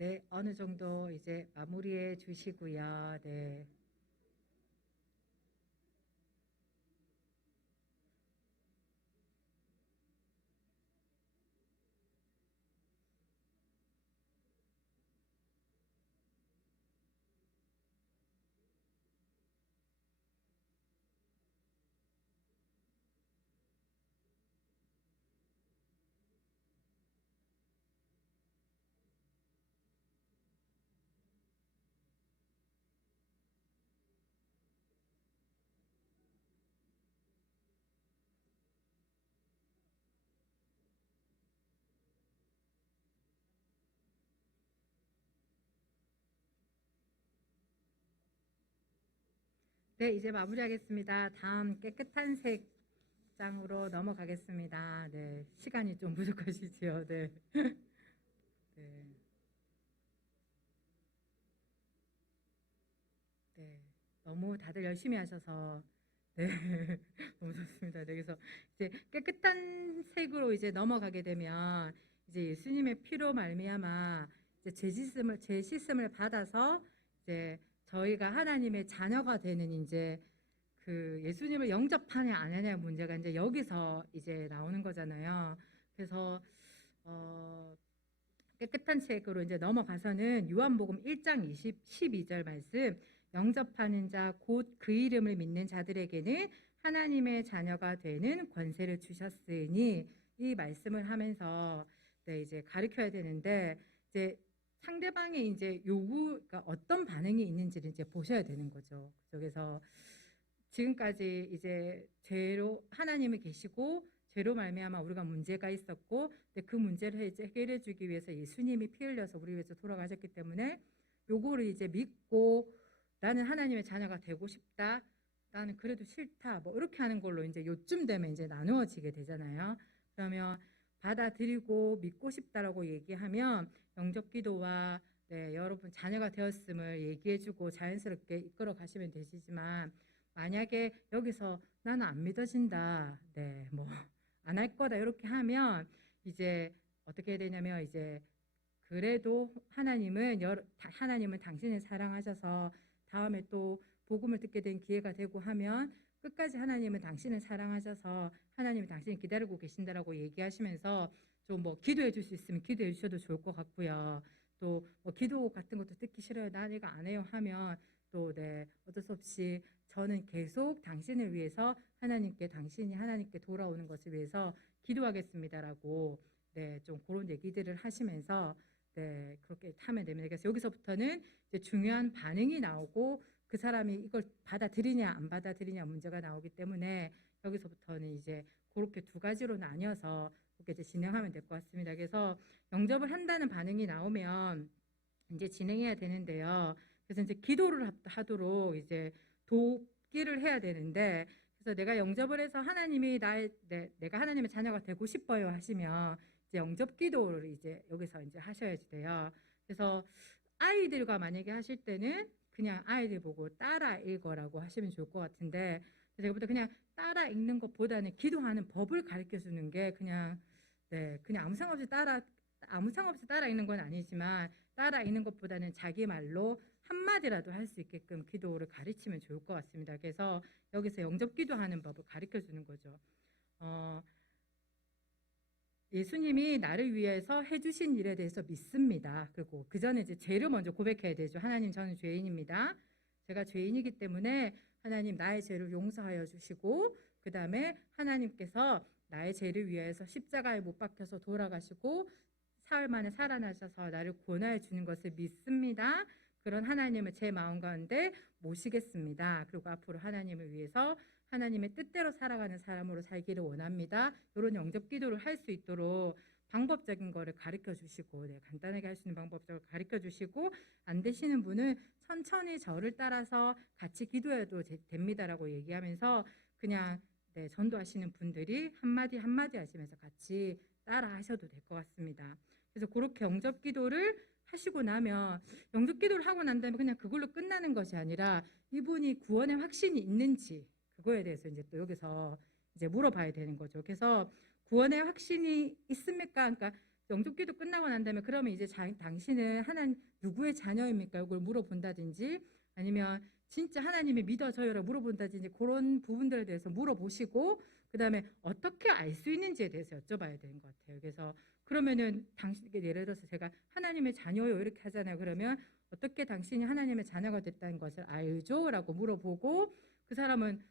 네, 어느 정도 이제 마무리해 주시고요. 네. 네, 이제 마무리하겠습니다. 다음 깨끗한 색장으로 넘어가겠습니다. 네, 시간이 좀 부족하시지요. 네. 네. 네, 너무 다들 열심히 하셔서 네, 너무 좋습니다. 네, 그래서 이제 깨끗한 색으로 이제 넘어가게 되면 이제 예수님의 피로 말미암아 이제 죄 씻음을 받아서 이제 저희가 하나님의 자녀가 되는 이제 그 예수님을 영접하냐 안 하냐 문제가 이제 여기서 이제 나오는 거잖아요. 그래서 깨끗한 책으로 이제 넘어가서는 요한복음 1장 12절 말씀, 영접하는 자 곧 그 이름을 믿는 자들에게는 하나님의 자녀가 되는 권세를 주셨으니, 이 말씀을 하면서 네, 이제 가르쳐야 되는데 이제 상대방의 이제 그러니까 어떤 반응이 있는지를 이제 보셔야 되는 거죠. 그래서 지금까지 이제 죄로 하나님이 계시고 죄로 말미암아 우리가 문제가 있었고, 근데 그 문제를 이제 해결해 주기 위해서 예수님이 피 흘려서 우리 위해서 돌아가셨기 때문에 요거를 이제 믿고 나는 하나님의 자녀가 되고 싶다, 나는 그래도 싫다, 뭐 이렇게 하는 걸로 이제 요쯤 되면 이제 나누어지게 되잖아요. 그러면 받아들이고 믿고 싶다라고 얘기하면 영접기도와 네, 여러분 자녀가 되었음을 얘기해주고 자연스럽게 이끌어 가시면 되시지만, 만약에 여기서 나는 안 믿어진다, 네, 뭐 안 할 거다 이렇게 하면 이제 어떻게 해야 되냐면, 이제 그래도 하나님은 당신을 사랑하셔서 다음에 또 복음을 듣게 된 기회가 되고 하면 끝까지 하나님은 당신을 사랑하셔서 하나님이 당신을 기다리고 계신다라고 얘기하시면서 좀 뭐 기도해 줄 수 있으면 기도해 주셔도 좋을 것 같고요. 또 뭐 기도 같은 것도 듣기 싫어요, 나 이거 안 해요 하면 또 네, 어쩔 수 없이 저는 계속 당신을 위해서 당신이 하나님께 돌아오는 것을 위해서 기도하겠습니다라고 네, 좀 그런 얘기들을 하시면서 네, 그렇게 하면 됩니다. 그래서 여기서부터는 이제 중요한 반응이 나오고 그 사람이 이걸 받아들이냐 안 받아들이냐 문제가 나오기 때문에 여기서부터는 이제 그렇게 두 가지로 나뉘어서 그렇게 이제 진행하면 될 것 같습니다. 그래서 영접을 한다는 반응이 나오면 이제 진행해야 되는데요. 그래서 이제 기도를 하도록 이제 돕기를 해야 되는데, 그래서 내가 영접을 해서 하나님이 내가 하나님의 자녀가 되고 싶어요 하시면 이제 영접 기도를 이제 여기서 이제 하셔야지 돼요. 그래서 아이들과 만약에 하실 때는 그냥 아이들 보고 따라 읽어라고 하시면 좋을 것 같은데, 그래서 이것보다 그냥 따라 읽는 것보다는 기도하는 법을 가르쳐 주는 게 그냥 네, 그냥 아무 상관 없이 따라 읽는 건 아니지만 따라 읽는 것보다는 자기 말로 한마디라도 할 수 있게끔 기도를 가르치면 좋을 것 같습니다. 그래서 여기서 영접 기도하는 법을 가르쳐 주는 거죠. 예수님이 나를 위해서 해주신 일에 대해서 믿습니다. 그리고 그 전에 이제 죄를 먼저 고백해야 되죠. 하나님, 저는 죄인입니다. 제가 죄인이기 때문에 하나님 나의 죄를 용서하여 주시고, 그 다음에 하나님께서 나의 죄를 위해서 십자가에 못 박혀서 돌아가시고 사흘 만에 살아나셔서 나를 구원하여 주는 것을 믿습니다. 그런 하나님을 제 마음 가운데 모시겠습니다. 그리고 앞으로 하나님을 위해서 하나님의 뜻대로 살아가는 사람으로 살기를 원합니다. 이런 영접 기도를 할 수 있도록 방법적인 거를 가르쳐 주시고, 네, 간단하게 할 수 있는 방법적으로 가르쳐 주시고, 안 되시는 분은 천천히 저를 따라서 같이 기도해도 됩니다라고 얘기하면서 그냥 네, 전도하시는 분들이 한마디 한마디 하시면서 같이 따라 하셔도 될 것 같습니다. 그래서 그렇게 영접 기도를 하시고 나면, 영접 기도를 하고 난 다음에 그냥 그걸로 끝나는 것이 아니라 이분이 구원의 확신이 있는지 그거에 대해서 이제 또 여기서 이제 물어봐야 되는 거죠. 그래서 구원의 확신이 있습니까? 그러니까 영접기도 끝나고 난 다음에 그러면 이제 당신은 하나님 누구의 자녀입니까? 이걸 물어본다든지, 아니면 진짜 하나님이 믿어져요라고 물어본다든지, 그런 부분들에 대해서 물어보시고, 그 다음에 어떻게 알 수 있는지에 대해서 여쭤봐야 되는 것 같아요. 그래서 그러면은 당신에게 예를 들어서 제가 하나님의 자녀요 이렇게 하잖아요. 그러면 어떻게 당신이 하나님의 자녀가 됐다는 것을 알죠? 라고 물어보고, 그 사람은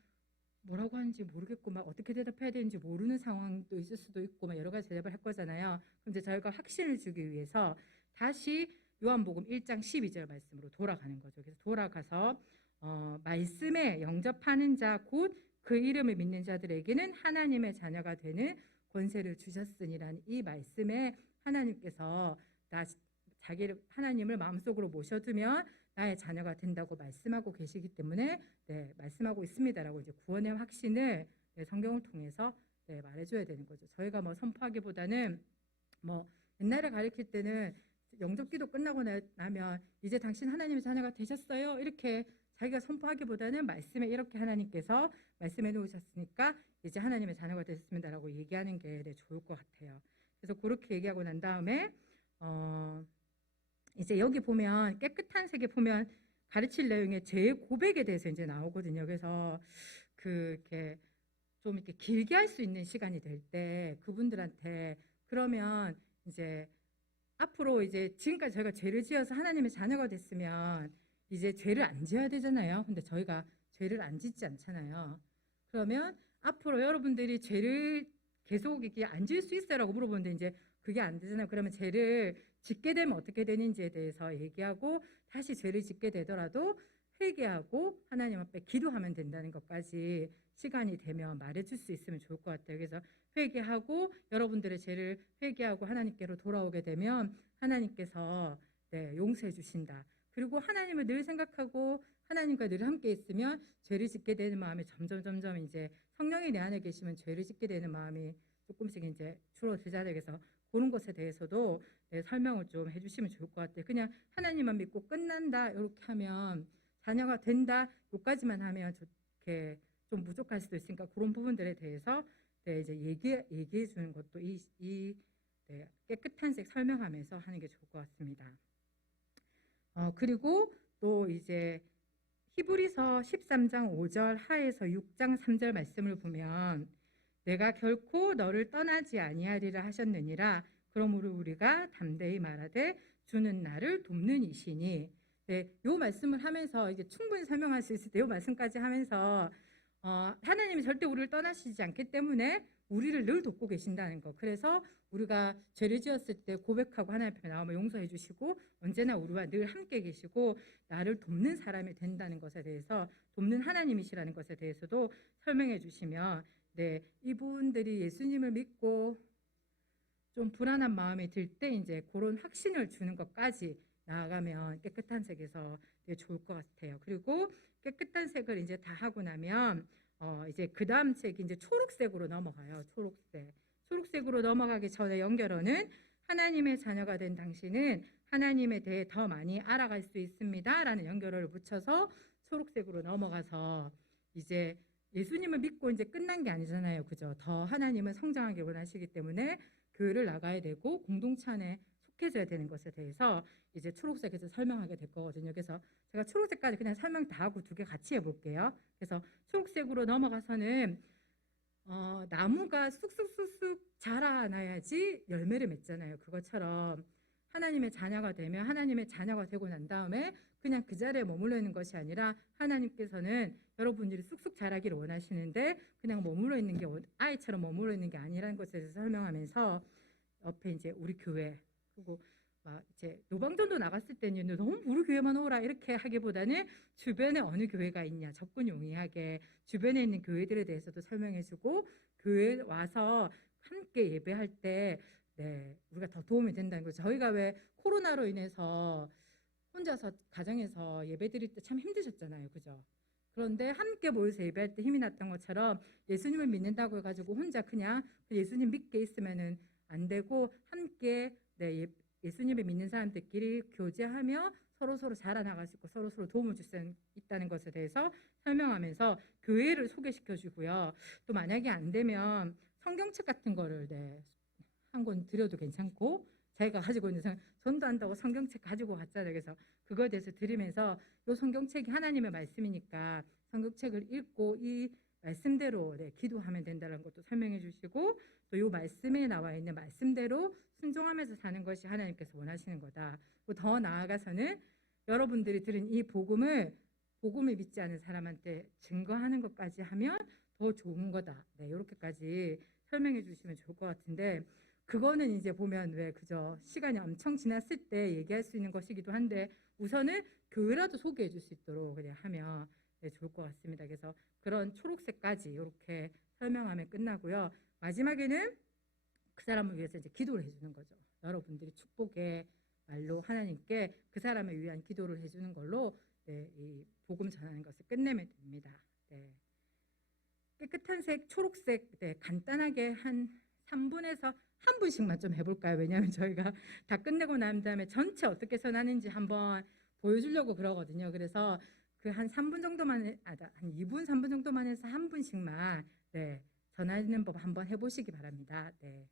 뭐라고 하는지 모르겠고 막 어떻게 대답해야 되는지 모르는 상황도 있을 수도 있고 막 여러 가지 대답을 할 거잖아요. 그럼 이제 저희가 확신을 주기 위해서 다시 요한복음 1장 12절 말씀으로 돌아가는 거죠. 그래서 돌아가서 말씀에 영접하는 자 곧 그 이름을 믿는 자들에게는 하나님의 자녀가 되는 권세를 주셨으니라는 이 말씀에 하나님께서 하나님을 마음속으로 모셔두면 나의 자녀가 된다고 말씀하고 계시기 때문에 네, 말씀하고 있습니다라고 이제 구원의 확신을 네, 성경을 통해서 네, 말해줘야 되는 거죠. 저희가 뭐 선포하기보다는 뭐 옛날에 가르칠 때는 영접기도 끝나고 나면 이제 당신 하나님의 자녀가 되셨어요 이렇게 자기가 선포하기보다는 말씀에 이렇게 하나님께서 말씀해 놓으셨으니까 이제 하나님의 자녀가 됐습니다라고 얘기하는 게 좋을 것 같아요. 그래서 그렇게 얘기하고 난 다음에 이제 여기 보면 깨끗한 색에 보면 가르칠 내용에 제 고백에 대해서 이제 나오거든요. 그래서 그렇게 좀 이렇게 길게 할 수 있는 시간이 될 때 그분들한테 그러면 이제 앞으로 이제 지금까지 저희가 죄를 지어서 하나님의 자녀가 됐으면 이제 죄를 안 지어야 되잖아요. 근데 저희가 죄를 안 짓지 않잖아요. 그러면 앞으로 여러분들이 죄를 계속 이렇게 안 지을 수 있어요라고 물어보는데 이제 그게 안 되잖아요. 그러면 죄를 짓게 되면 어떻게 되는지에 대해서 얘기하고 다시 죄를 짓게 되더라도 회개하고 하나님 앞에 기도하면 된다는 것까지 시간이 되면 말해줄 수 있으면 좋을 것 같아요. 그래서 회개하고 여러분들의 죄를 회개하고 하나님께로 돌아오게 되면 하나님께서 용서해 주신다. 그리고 하나님을 늘 생각하고 하나님과 늘 함께 있으면 죄를 짓게 되는 마음이 점점 이제 성령이 내 안에 계시면 죄를 짓게 되는 마음이 조금씩 이제 줄어들잖아요. 그래서 그런 것에 대해서도 설명을 좀 해주시면 좋을 것 같아요. 그냥 하나님만 믿고 끝난다 이렇게 하면 자녀가 된다 여기까지만 하면 좋게 좀 부족할 수도 있으니까 그런 부분들에 대해서 이제 얘기해 주는 것도 깨끗한 색 설명하면서 하는 게 좋을 것 같습니다. 그리고 또 이제 히브리서 13장 5절 하에서 6장 3절 말씀을 보면 내가 결코 너를 떠나지 아니하리라 하셨느니라. 그러므로 우리가 담대히 말하되 주는 나를 돕는 이시니. 요 말씀을 하면서 이게 충분히 설명할 수 있을 때 요 말씀까지 하면서 하나님이 절대 우리를 떠나시지 않기 때문에 우리를 늘 돕고 계신다는 거. 그래서 우리가 죄를 지었을 때 고백하고 하나님 앞에 나오면 용서해 주시고 언제나 우리와 늘 함께 계시고 나를 돕는 사람이 된다는 것에 대해서 돕는 하나님이시라는 것에 대해서도 설명해 주시면 이분들이 예수님을 믿고 좀 불안한 마음이 들 때 이제 그런 확신을 주는 것까지 나아가면 깨끗한 색에서 좋을 것 같아요. 그리고 깨끗한 색을 이제 다 하고 나면 이제 그 다음 색이 이제 초록색으로 넘어가요. 초록색으로 넘어가기 전에 연결어는 하나님의 자녀가 된 당신은 하나님에 대해 더 많이 알아갈 수 있습니다. 라는 연결어를 붙여서 초록색으로 넘어가서 이제 예수님을 믿고 이제 끝난 게 아니잖아요. 그죠? 더 하나님은 성장하기 원하시기 때문에 교회를 나가야 되고 공동체 안에 속해져야 되는 것에 대해서 이제 초록색에서 설명하게 될 거거든요. 그래서 제가 초록색까지 그냥 설명 다 하고 두 개 같이 해볼게요. 그래서 초록색으로 넘어가서는 나무가 쑥쑥쑥쑥 자라나야지 열매를 맺잖아요. 그것처럼 하나님의 자녀가 되면 하나님의 자녀가 되고 난 다음에 그냥 그 자리에 머물러 있는 것이 아니라 하나님께서는 여러분들이 쑥쑥 자라기를 원하시는데 그냥 머물러 있는 게 아이처럼 머물러 있는 게 아니라는 것에 대해서 설명하면서 옆에 이제 우리 교회 그리고 막 이제 노방전도 나갔을 때는 너무 우리 교회만 오라 이렇게 하기보다는 주변에 어느 교회가 있냐 접근 용이하게 주변에 있는 교회들에 대해서도 설명해주고 교회 와서 함께 예배할 때 우리가 더 도움이 된다는 거죠. 저희가 왜 코로나로 인해서 혼자서 가정에서 예배 드릴 때 참 힘드셨잖아요. 그죠? 그런데 함께 모여서 예배할 때 힘이 났던 것처럼 예수님을 믿는다고 해가지고 혼자 그냥 예수님 믿게 있으면은 안 되고 함께 예수님을 믿는 사람들끼리 교제하며 서로 자라나갈 수 있고 서로 도움을 줄 수 있다는 것에 대해서 설명하면서 교회를 소개시켜 주고요. 또 만약에 안 되면 성경책 같은 거를 한 권 드려도 괜찮고 자기가 가지고 있는 전도 한다고 성경책 가지고 갔잖아요. 그래서 그거에 대해서 드리면서 이 성경책이 하나님의 말씀이니까 성경책을 읽고 이 말씀대로 기도하면 된다는 것도 설명해 주시고 또 이 말씀에 나와 있는 말씀대로 순종하면서 사는 것이 하나님께서 원하시는 거다. 더 나아가서는 여러분들이 들은 이 복음을 믿지 않은 사람한테 증거하는 것까지 하면 더 좋은 거다. 이렇게까지 설명해 주시면 좋을 것 같은데 그거는 이제 보면 그저 시간이 엄청 지났을 때 얘기할 수 있는 것이기도 한데 우선은 교회라도 소개해 줄 수 있도록 그냥 하면 좋을 것 같습니다. 그래서 그런 초록색까지 이렇게 설명하면 끝나고요. 마지막에는 그 사람을 위해서 이제 기도를 해주는 거죠. 여러분들이 축복의 말로 하나님께 그 사람을 위한 기도를 해주는 걸로 이 복음 전하는 것을 끝내면 됩니다. 깨끗한 색, 초록색 간단하게 한 3분에서 한 분씩만 좀 해볼까요? 왜냐하면 저희가 다 끝내고 난 다음에 전체 어떻게 선하는지 한번 보여주려고 그러거든요. 그래서 그 한 3분 정도만, 한 2분, 3분 정도만 해서 한 분씩만, 네, 전하는 법 한번 해보시기 바랍니다. 네.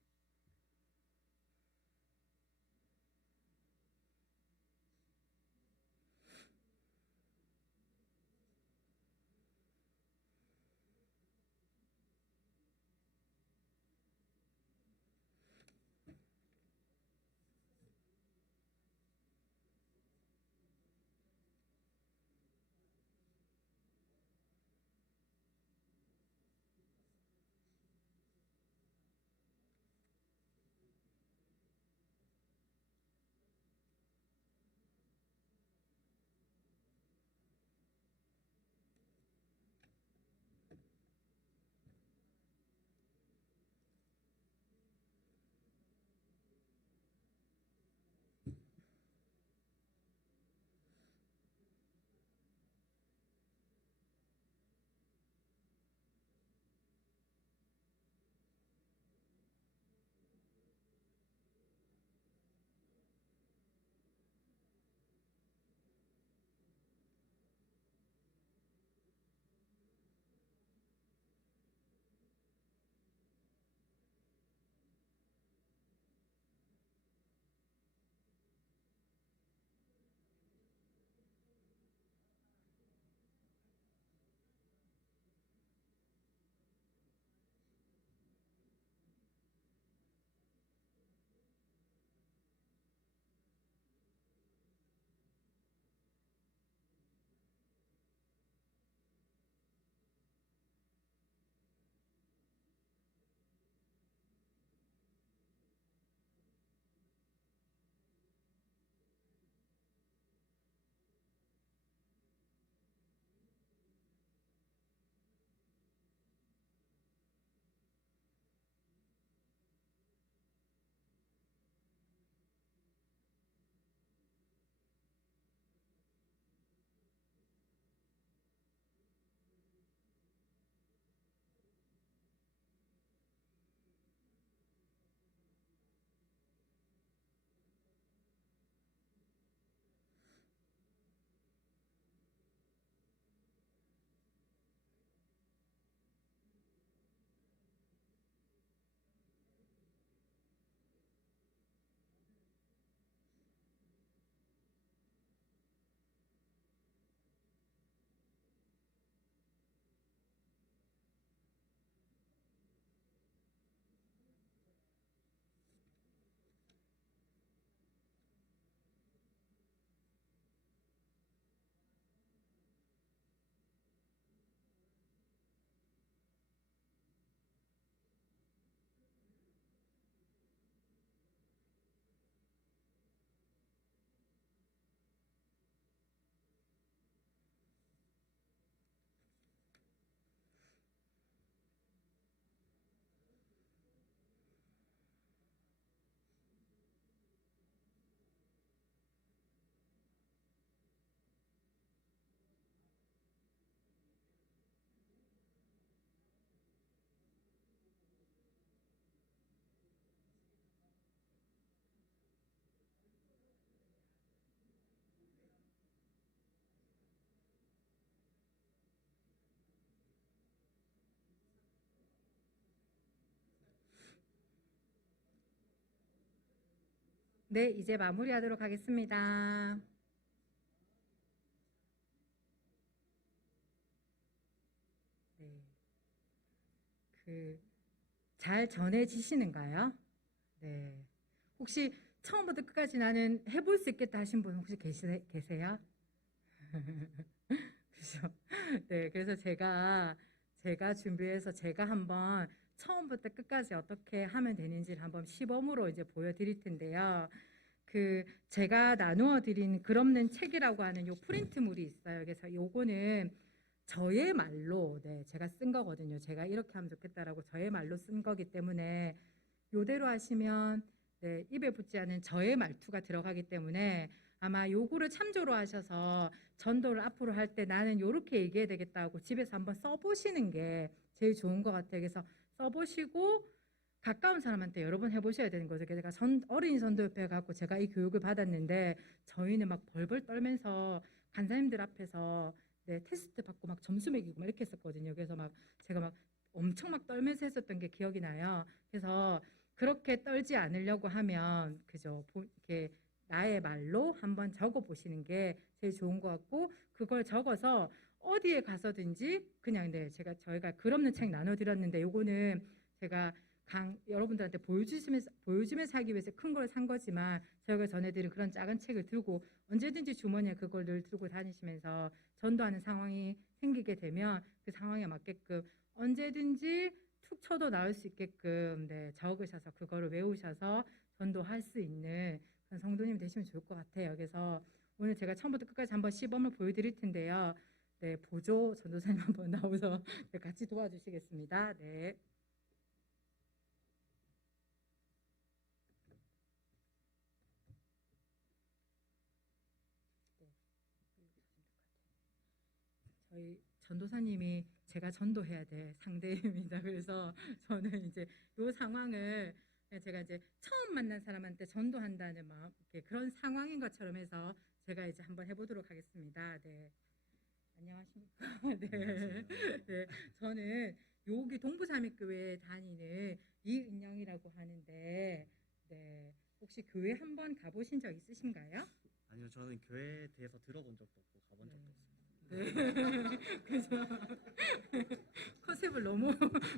네, 이제 마무리하도록 하겠습니다. 네, 잘 전해지시는가요? 네. 혹시 처음부터 끝까지 나는 해볼 수 있겠다 하신 분 혹시 계세요? 그죠? 네, 그래서 제가 준비해서 제가 한번 처음부터 끝까지 어떻게 하면 되는지를 한번 시범으로 이제 보여드릴 텐데요. 제가 나누어 드린 글 없는 책이라고 하는 요 프린트물이 있어요. 그래서 요거는 저의 말로 제가 쓴 거거든요. 제가 이렇게 하면 좋겠다라고 저의 말로 쓴 거기 때문에 요대로 하시면 입에 붙지 않은 저의 말투가 들어가기 때문에 아마 요거를 참조로 하셔서 전도를 앞으로 할 때 나는 요렇게 얘기해야 되겠다고 집에서 한번 써보시는 게 제일 좋은 것 같아요. 그래서 써보시고 가까운 사람한테 여러 번 해보셔야 되는 거죠. 제가 어린이 전도협회 갖고 제가 이 교육을 받았는데 저희는 막 벌벌 떨면서 간사님들 앞에서 네, 테스트 받고 막 점수 매기고 막 이렇게 했었거든요. 그래서 막 제가 막 엄청 막 떨면서 했었던 게 기억이 나요. 그래서 그렇게 떨지 않으려고 하면 그죠. 이렇게 나의 말로 한번 적어 보시는 게 제일 좋은 것 같고, 그걸 적어서 어디에 가서든지 그냥, 네, 저희가 글 없는 책 나눠드렸는데 요거는 제가 여러분들한테 보여주면서 하기 위해서 큰 걸 산 거지만, 저희가 전해드린 그런 작은 책을 들고 언제든지 주머니에 그걸 늘 들고 다니시면서 전도하는 상황이 생기게 되면 그 상황에 맞게끔 언제든지 툭 쳐도 나올 수 있게끔, 네, 적으셔서 그거를 외우셔서 전도할 수 있는 그런 성도님 되시면 좋을 것 같아요. 그래서 오늘 제가 처음부터 끝까지 한번 시범을 보여드릴 텐데요. 네, 보조 전도사님 한번 나오셔서 같이 도와주시겠습니다. 네. 저희 전도사님이 제가 전도해야 될 상대입니다. 그래서 저는 이제 이 상황을 제가 이제 처음 만난 사람한테 전도한다는 마음, 그런 상황인 것처럼 해서 제가 이제 한번 해보도록 하겠습니다. 네. 안녕하십니까. 네. 안녕하세요. 네. 저는 여기 동부삼위교회에 다니는 이은영이라고 하는데, 네. 혹시 교회 한번 가보신 적 있으신가요? 아니요, 저는 교회에 대해서 들어본 적도 없고 가본 적도 없습니다. 네. 그래서 컨셉을 너무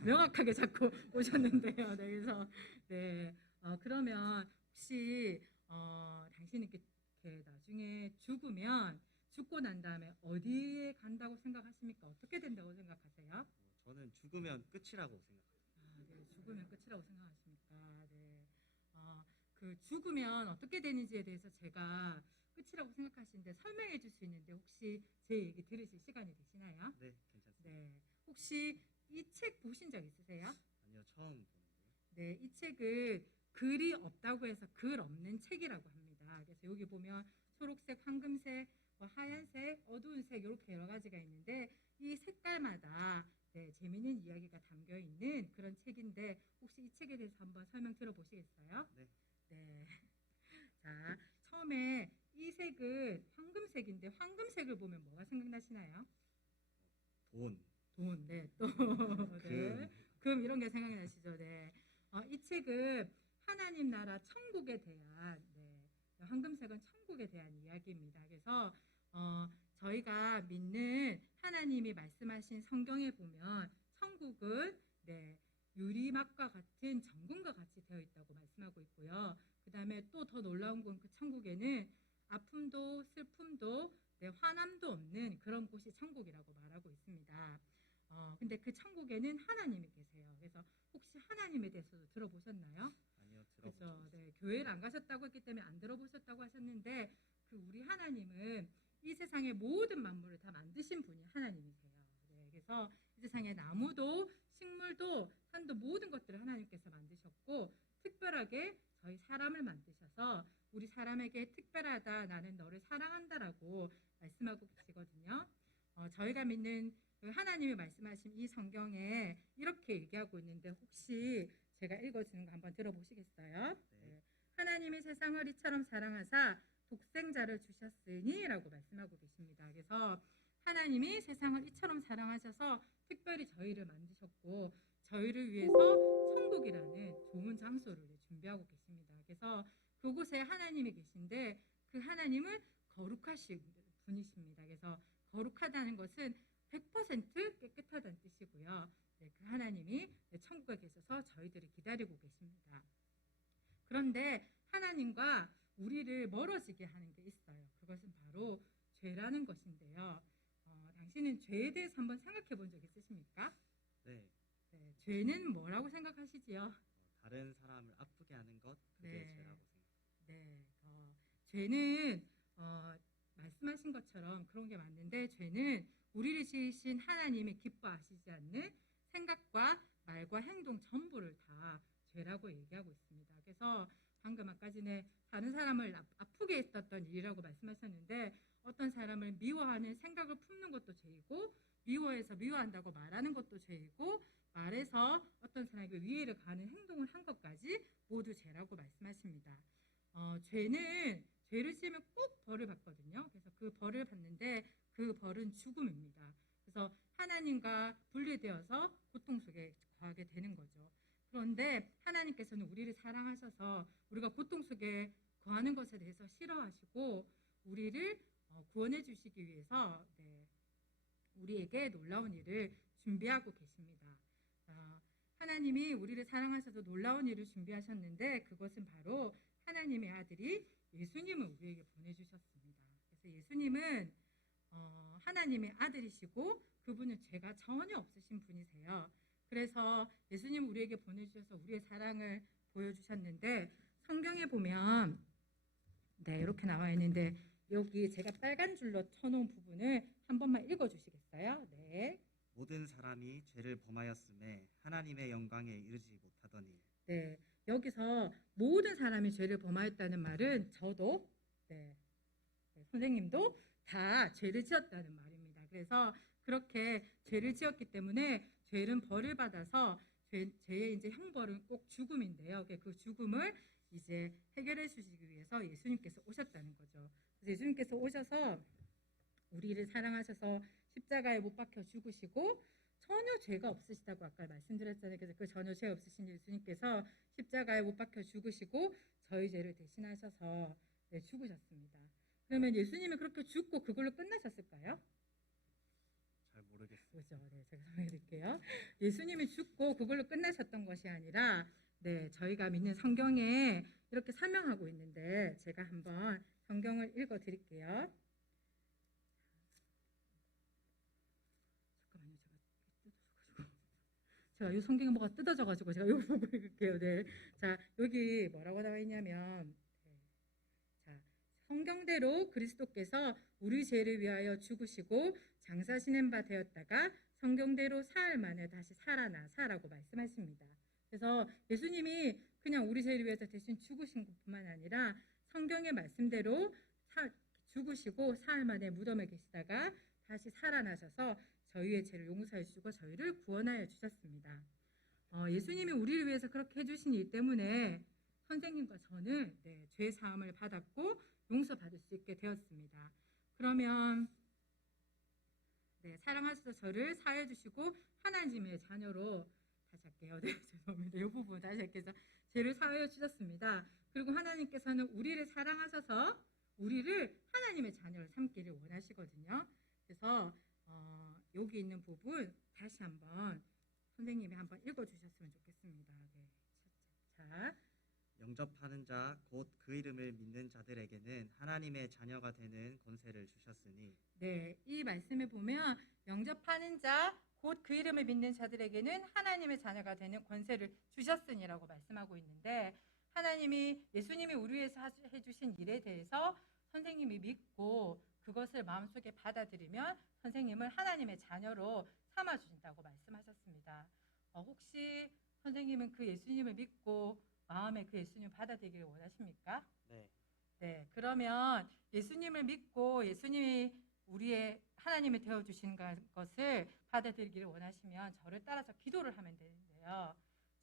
명확하게 잡고 오셨는데요. 네, 그래서 네, 그러면 혹시 당신이 이렇게 나중에 죽고 난 다음에 어디에 간다고 생각하십니까? 어떻게 된다고 생각하세요? 저는 죽으면 끝이라고 생각합니다. 네, 죽으면 끝이라고 생각하십니까? 네. 그 죽으면 어떻게 되는지에 대해서 제가 끝이라고 생각하시는데 설명해 줄 수 있는데, 혹시 제 얘기 들으실 시간이 되시나요? 네, 괜찮습니다. 네. 혹시 이 책 보신 적 있으세요? 아니요, 처음 보는데요. 네, 이 책은 글이 없다고 해서 글 없는 책이라고 합니다. 그래서 여기 보면 초록색, 황금색, 하얀색, 어두운 색 이렇게 여러 가지가 있는데, 이 색깔마다 네, 재미있는 이야기가 담겨 있는 그런 책인데, 혹시 이 책에 대해서 한번 설명 들어보시겠어요? 네. 네. 자, 처음에 이 색은 황금색인데, 황금색을 보면 뭐가 생각나시나요? 돈, 돈, 네, 또 네, 금, 금 이런 게 생각이 나시죠? 네. 이 책은 하나님 나라 천국에 대한, 네, 황금색은 천국에 대한 이야기입니다. 그래서 저희가 믿는 하나님이 말씀하신 성경에 보면 천국은, 네, 유리막과 같은 정금과 같이 되어 있다고 말씀하고 있고요. 그 다음에 또 더 놀라운 건 그 천국에는 아픔도 슬픔도, 네, 화남도 없는 그런 곳이 천국이라고 말하고 있습니다. 근데 그 천국에는 하나님이 계세요. 그래서 혹시 하나님에 대해서도 들어보셨나요? 아니요, 그렇죠. 들어본 적 네, 교회를 안 가셨다고 했기 때문에 안 들어보셨다고 하셨는데, 그 우리 하나님은 이 세상의 모든 만물을 다 만드신 분이 하나님이세요. 네, 그래서 이 세상의 나무도 식물도 산도 모든 것들을 하나님께서 만드셨고, 특별하게 저희 사람을 만드셔서 우리 사람에게 특별하다, 나는 너를 사랑한다라고 말씀하고 계시거든요. 저희가 믿는 그 하나님이 말씀하신 이 성경에 이렇게 얘기하고 있는데, 혹시 제가 읽어주는 거 한번 들어보시겠어요? 네. 하나님이 세상을 이처럼 사랑하사 독생자를 주셨으니 라고 말씀하고 계십니다. 그래서 하나님이 세상을 이처럼 사랑하셔서 특별히 저희를 만드셨고, 저희를 위해서 천국이라는 좋은 장소를 준비하고 계십니다. 그래서 그곳에 하나님이 계신데, 그 하나님은 거룩하신 분이십니다. 그래서 거룩하다는 것은 100% 깨끗하다는 뜻이고요. 네, 그 하나님이 천국에 계셔서 저희들을 기다리고 계십니다. 그런데 하나님과 우리를 멀어지게 하는 게 있어요. 그것은 바로 죄라는 것인데요. 당신은 죄에 대해서 한번 생각해 본 적 있으십니까? 네. 네, 죄는 뭐라고 생각하시지요? 다른 사람을 아프게 하는 것, 그게 네. 죄라고 생각합니다. 네, 죄는 말씀하신 것처럼 그런 게 맞는데, 죄는 우리를 지으신 하나님이 기뻐하시지 않는 생각과 말과 행동 전부를 다 죄라고 얘기하고 있습니다. 그래서 방금 아까 전에 다른 사람을 아프게 했었던 일이라고 말씀하셨는데, 어떤 사람을 미워하는 생각을 품는 것도 죄이고, 미워해서 미워한다고 말하는 것도 죄이고, 말해서 어떤 사람에게 위해를 가하는 행동을 한 것까지 모두 죄라고 말씀하십니다. 죄는 죄를 지으면 꼭 벌을 받거든요. 그래서 그 벌을 받는데, 그 벌은 죽음입니다. 그래서 하나님과 분리되어서 고통 속에 거하게 되는 거죠. 그런데 하나님께서는 우리를 사랑하셔서 우리가 고통 속에 거하는 것에 대해서 싫어하시고 우리를 구원해 주시기 위해서 우리에게 놀라운 일을 준비하고 계십니다. 하나님이 우리를 사랑하셔서 놀라운 일을 준비하셨는데 그것은 바로 하나님의 아들이 예수님을 우리에게 보내주셨습니다. 그래서 예수님은 하나님의 아들이시고 그분은 죄가 전혀 없으신 분이세요. 그래서 예수님 우리에게 보내주셔서 우리의 사랑을 보여주셨는데 성경에 보면 이렇게 나와 있는데 여기 제가 빨간 줄로 쳐놓은 부분을 한 번만 읽어주시겠어요? 네. 모든 사람이 죄를 범하였음에 하나님의 영광에 이르지 못하더니. 네. 여기서 모든 사람이 죄를 범하였다는 말은 저도 선생님도 다 죄를 지었다는 말입니다. 그래서 그렇게 죄를 지었기 때문에 죄는 벌을 받아서 죄의 이제 형벌은 꼭 죽음인데요. 그 죽음을 이제 해결해 주시기 위해서 예수님께서 오셨다는 거죠. 그래서 예수님께서 오셔서 우리를 사랑하셔서 십자가에 못 박혀 죽으시고 전혀 죄가 없으시다고 아까 말씀드렸잖아요. 그래서 그 전혀 죄 없으신 예수님께서 십자가에 못 박혀 죽으시고 저희 죄를 대신하셔서 죽으셨습니다. 그러면 예수님이 그렇게 죽고 그걸로 끝나셨을까요? 잘 모르겠어요. 그렇죠. 제가 설명해 드릴게요. 예수님이 죽고 그걸로 끝나셨던 것이 아니라 저희가 믿는 성경에 이렇게 설명하고 있는데 제가 한번 성경을 읽어 드릴게요. 잠깐만요. 제가 이 성경에 뭐가 뜯어져 가지고 제가 이 부분 읽을게요. 자, 여기 뭐라고 나와 있냐면 성경대로 그리스도께서 우리 죄를 위하여 죽으시고 장사 지낸 바 되었다가 성경대로 사흘 만에 다시 살아나사라고 말씀하십니다. 그래서 예수님이 그냥 우리 죄를 위해서 대신 죽으신 것뿐만 아니라 성경의 말씀대로 죽으시고 사흘 만에 무덤에 계시다가 다시 살아나셔서 저희의 죄를 용서해 주시고 저희를 구원하여 주셨습니다. 예수님이 우리를 위해서 그렇게 해주신 일 때문에 선생님과 저는 죄 사함을 받았고 용서받을 수 있게 되었습니다. 그러면 사랑하셔서 저를 사해 주시고 하나님의 자녀로 다시 할게요. 죄송합니다. 이 부분 다시 할게요. 죄를 사해 주셨습니다. 그리고 하나님께서는 우리를 사랑하셔서 우리를 하나님의 자녀를 삼기를 원하시거든요. 그래서 여기 있는 부분 다시 한번 선생님이 한번 읽어주셨으면 좋겠습니다. 자. 영접하는 자 곧 그 이름을 믿는 자들에게는 하나님의 자녀가 되는 권세를 주셨으니. 이 말씀에 보면 영접하는 자 곧 그 이름을 믿는 자들에게는 하나님의 자녀가 되는 권세를 주셨으니라고 말씀하고 있는데 하나님이 예수님이 우리 위해서 해주신 일에 대해서 선생님이 믿고 그것을 마음속에 받아들이면 선생님을 하나님의 자녀로 삼아주신다고 말씀하셨습니다. 혹시 선생님은 그 예수님을 믿고 마음에 그 예수님을 받아들이기를 원하십니까? 네. 그러면 예수님을 믿고 예수님이 우리의 하나님이 되어주신 것을 받아들이기를 원하시면 저를 따라서 기도를 하면 되는데요.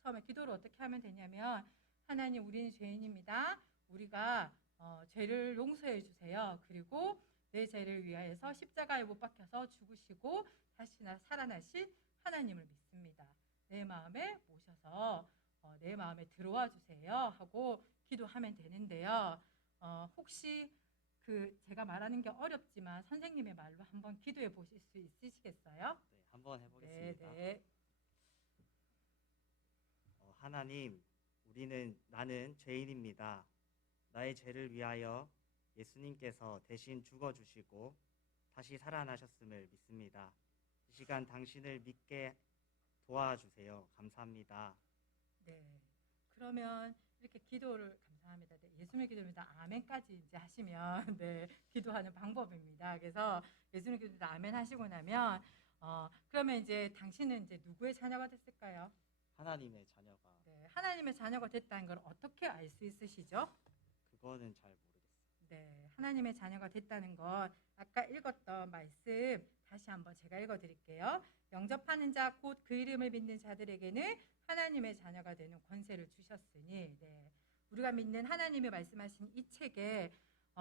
처음에 기도를 어떻게 하면 되냐면 하나님 우리는 죄인입니다. 우리가 죄를 용서해 주세요. 그리고 내 죄를 위하여서 십자가에 못 박혀서 죽으시고 다시 살아나신 하나님을 믿습니다. 내 마음에 모셔서 내 마음에 들어와 주세요 하고 기도하면 되는데요. 혹시 제가 말하는 게 어렵지만 선생님의 말로 한번 기도해 보실 수 있으시겠어요? 네, 한번 해보겠습니다. 네. 하나님, 나는 죄인입니다. 나의 죄를 위하여 예수님께서 대신 죽어주시고 다시 살아나셨음을 믿습니다. 이 시간 당신을 믿게 도와주세요. 감사합니다. 그러면 이렇게 기도를 감사합니다. 예수님의 기도입니다. 아멘까지 이제 하시면 기도하는 방법입니다. 그래서 예수님의 기도입니다. 아멘 하시고 나면 그러면 이제 당신은 이제 누구의 자녀가 됐을까요? 하나님의 자녀가. 하나님의 자녀가 됐다는 걸 어떻게 알 수 있으시죠? 그거는 잘 모르겠어요. 하나님의 자녀가 됐다는 것 아까 읽었던 말씀 다시 한번 제가 읽어드릴게요. 영접하는 자 곧 그 이름을 믿는 자들에게는 하나님의 자녀가 되는 권세를 주셨으니 우리가 믿는 하나님이 말씀하신 이 책에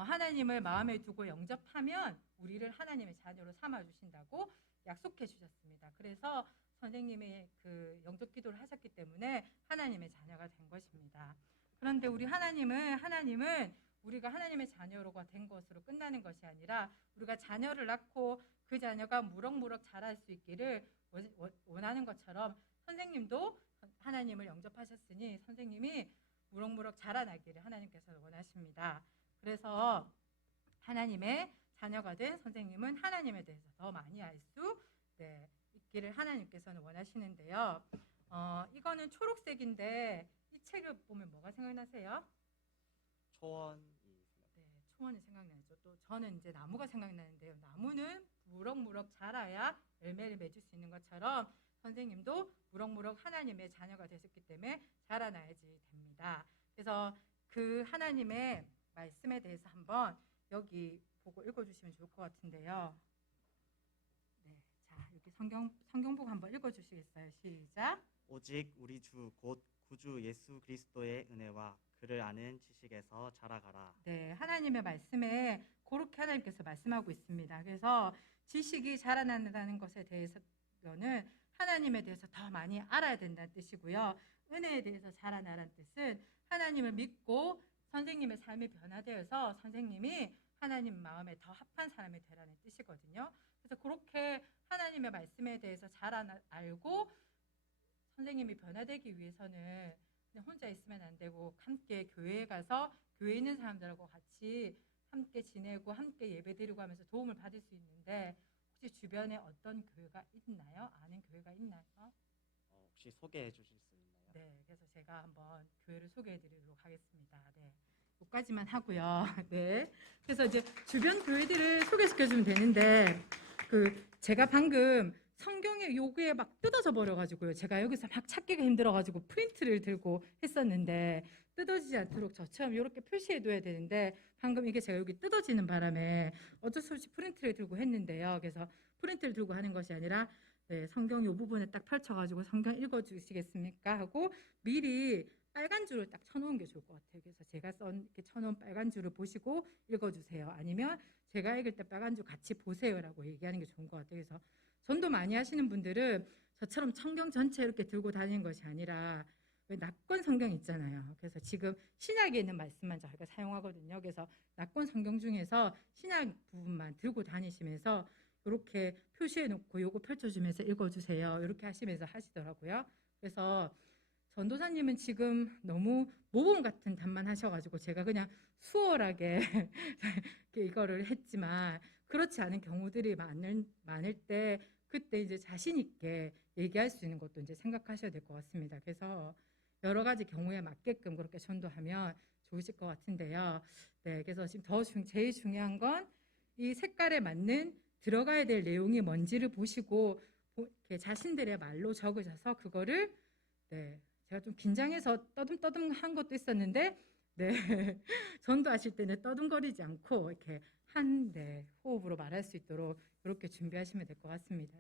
하나님을 마음에 두고 영접하면 우리를 하나님의 자녀로 삼아 주신다고 약속해 주셨습니다. 그래서 선생님이 그 영접 기도를 하셨기 때문에 하나님의 자녀가 된 것입니다. 그런데 우리 하나님은 우리가 하나님의 자녀로가 된 것으로 끝나는 것이 아니라 우리가 자녀를 낳고 그 자녀가 무럭무럭 자랄 수 있기를 원하는 것처럼 선생님도 하나님을 영접하셨으니 선생님이 무럭무럭 자라나기를 하나님께서 원하십니다. 그래서 하나님의 자녀가 된 선생님은 하나님에 대해서 더 많이 알 수 있기를 하나님께서는 원하시는데요. 이거는 초록색인데 이 책을 보면 뭐가 생각나세요? 초원이 네, 초원이 생각나죠. 또 저는 이제 나무가 생각나는데요. 나무는 무럭무럭 자라야 열매를 맺을 수 있는 것처럼 선생님도 무럭무럭 하나님의 자녀가 되셨기 때문에 자라나야지 됩니다. 그래서 그 하나님의 말씀에 대해서 한번 여기 보고 읽어주시면 좋을 것 같은데요. 네, 자 여기 성경북 한번 읽어주시겠어요? 시작. 오직 우리 주 곧 구주 예수 그리스도의 은혜와 그를 아는 지식에서 자라가라. 네, 하나님의 말씀에 그렇게 하나님께서 말씀하고 있습니다. 그래서 지식이 자라난다는 것에 대해서는 하나님에 대해서 더 많이 알아야 된다는 뜻이고요. 은혜에 대해서 자라나라는 뜻은 하나님을 믿고 선생님의 삶이 변화되어서 선생님이 하나님 마음에 더 합한 사람이 되라는 뜻이거든요. 그래서 그렇게 하나님의 말씀에 대해서 잘 알고 선생님이 변화되기 위해서는 그냥 혼자 있으면 안 되고 함께 교회에 가서 교회에 있는 사람들하고 같이 함께 지내고 함께 예배드리고 하면서 도움을 받을 수 있는데 혹시 주변에 어떤 교회가 있나요? 아는 교회가 있나요? 혹시 소개해 주실 수 있나요? 네, 그래서 제가 한번 교회를 소개해드리도록 하겠습니다. 네, 여기까지만 하고요. 네, 그래서 이제 주변 교회들을 소개시켜주면 되는데 제가 방금 성경의 요구에 막 뜯어져 버려가지고요. 제가 여기서 막 찾기가 힘들어가지고 프린트를 들고 했었는데 뜯어지지 않도록 저처럼 이렇게 표시해둬야 되는데 방금 이게 제가 여기 뜯어지는 바람에 어쩔 수 없이 프린트를 들고 했는데요. 그래서 프린트를 들고 하는 것이 아니라 성경 요 부분에 딱 펼쳐가지고 성경 읽어주시겠습니까? 하고 미리 빨간 줄을 딱 쳐놓은 게 좋을 것 같아요. 그래서 제가 이렇게 쳐놓은 빨간 줄을 보시고 읽어주세요. 아니면 제가 읽을 때 빨간 줄 같이 보세요라고 얘기하는 게 좋은 것 같아요. 그래서 전도 많이 하시는 분들은 저처럼 성경 전체 이렇게 들고 다니는 것이 아니라 왜 낙권 성경 있잖아요. 그래서 지금 신약에 있는 말씀만 저희가 사용하거든요. 그래서 낙권 성경 중에서 신약 부분만 들고 다니시면서 이렇게 표시해 놓고 요거 펼쳐주면서 읽어주세요. 이렇게 하시면서 하시더라고요. 그래서 전도사님은 지금 너무 모범 같은 답만 하셔가지고 제가 그냥 수월하게 이거를 했지만 그렇지 않은 경우들이 많을 때 그때 이제 자신 있게 얘기할 수 있는 것도 이제 생각하셔야 될 것 같습니다. 그래서 여러 가지 경우에 맞게끔 그렇게 전도하면 좋으실 것 같은데요. 네, 그래서 지금 제일 중요한 건 이 색깔에 맞는 들어가야 될 내용이 뭔지를 보시고 이렇게 자신들의 말로 적으셔서 그거를 제가 좀 긴장해서 떠듬떠듬한 것도 있었는데 전도하실 때는 떠듬거리지 않고 이렇게 호흡으로 말할 수 있도록 이렇게 준비하시면 될 것 같습니다.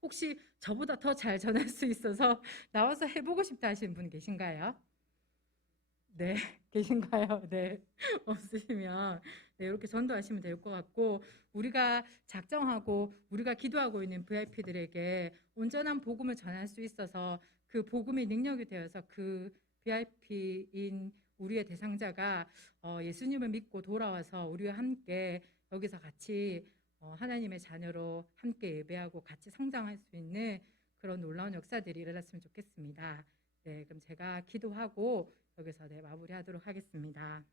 혹시 저보다 더 잘 전할 수 있어서 나와서 해보고 싶다 하시는 분 계신가요? 네, 계신가요? 네, 없으시면 이렇게 전도하시면 될 것 같고 우리가 작정하고 우리가 기도하고 있는 VIP들에게 온전한 복음을 전할 수 있어서 그 복음이 능력이 되어서 그 VIP인 우리의 대상자가 예수님을 믿고 돌아와서 우리와 함께 여기서 같이 하나님의 자녀로 함께 예배하고 같이 성장할 수 있는 그런 놀라운 역사들이 일어났으면 좋겠습니다. 네, 그럼 제가 기도하고 여기서 마무리하도록 하겠습니다.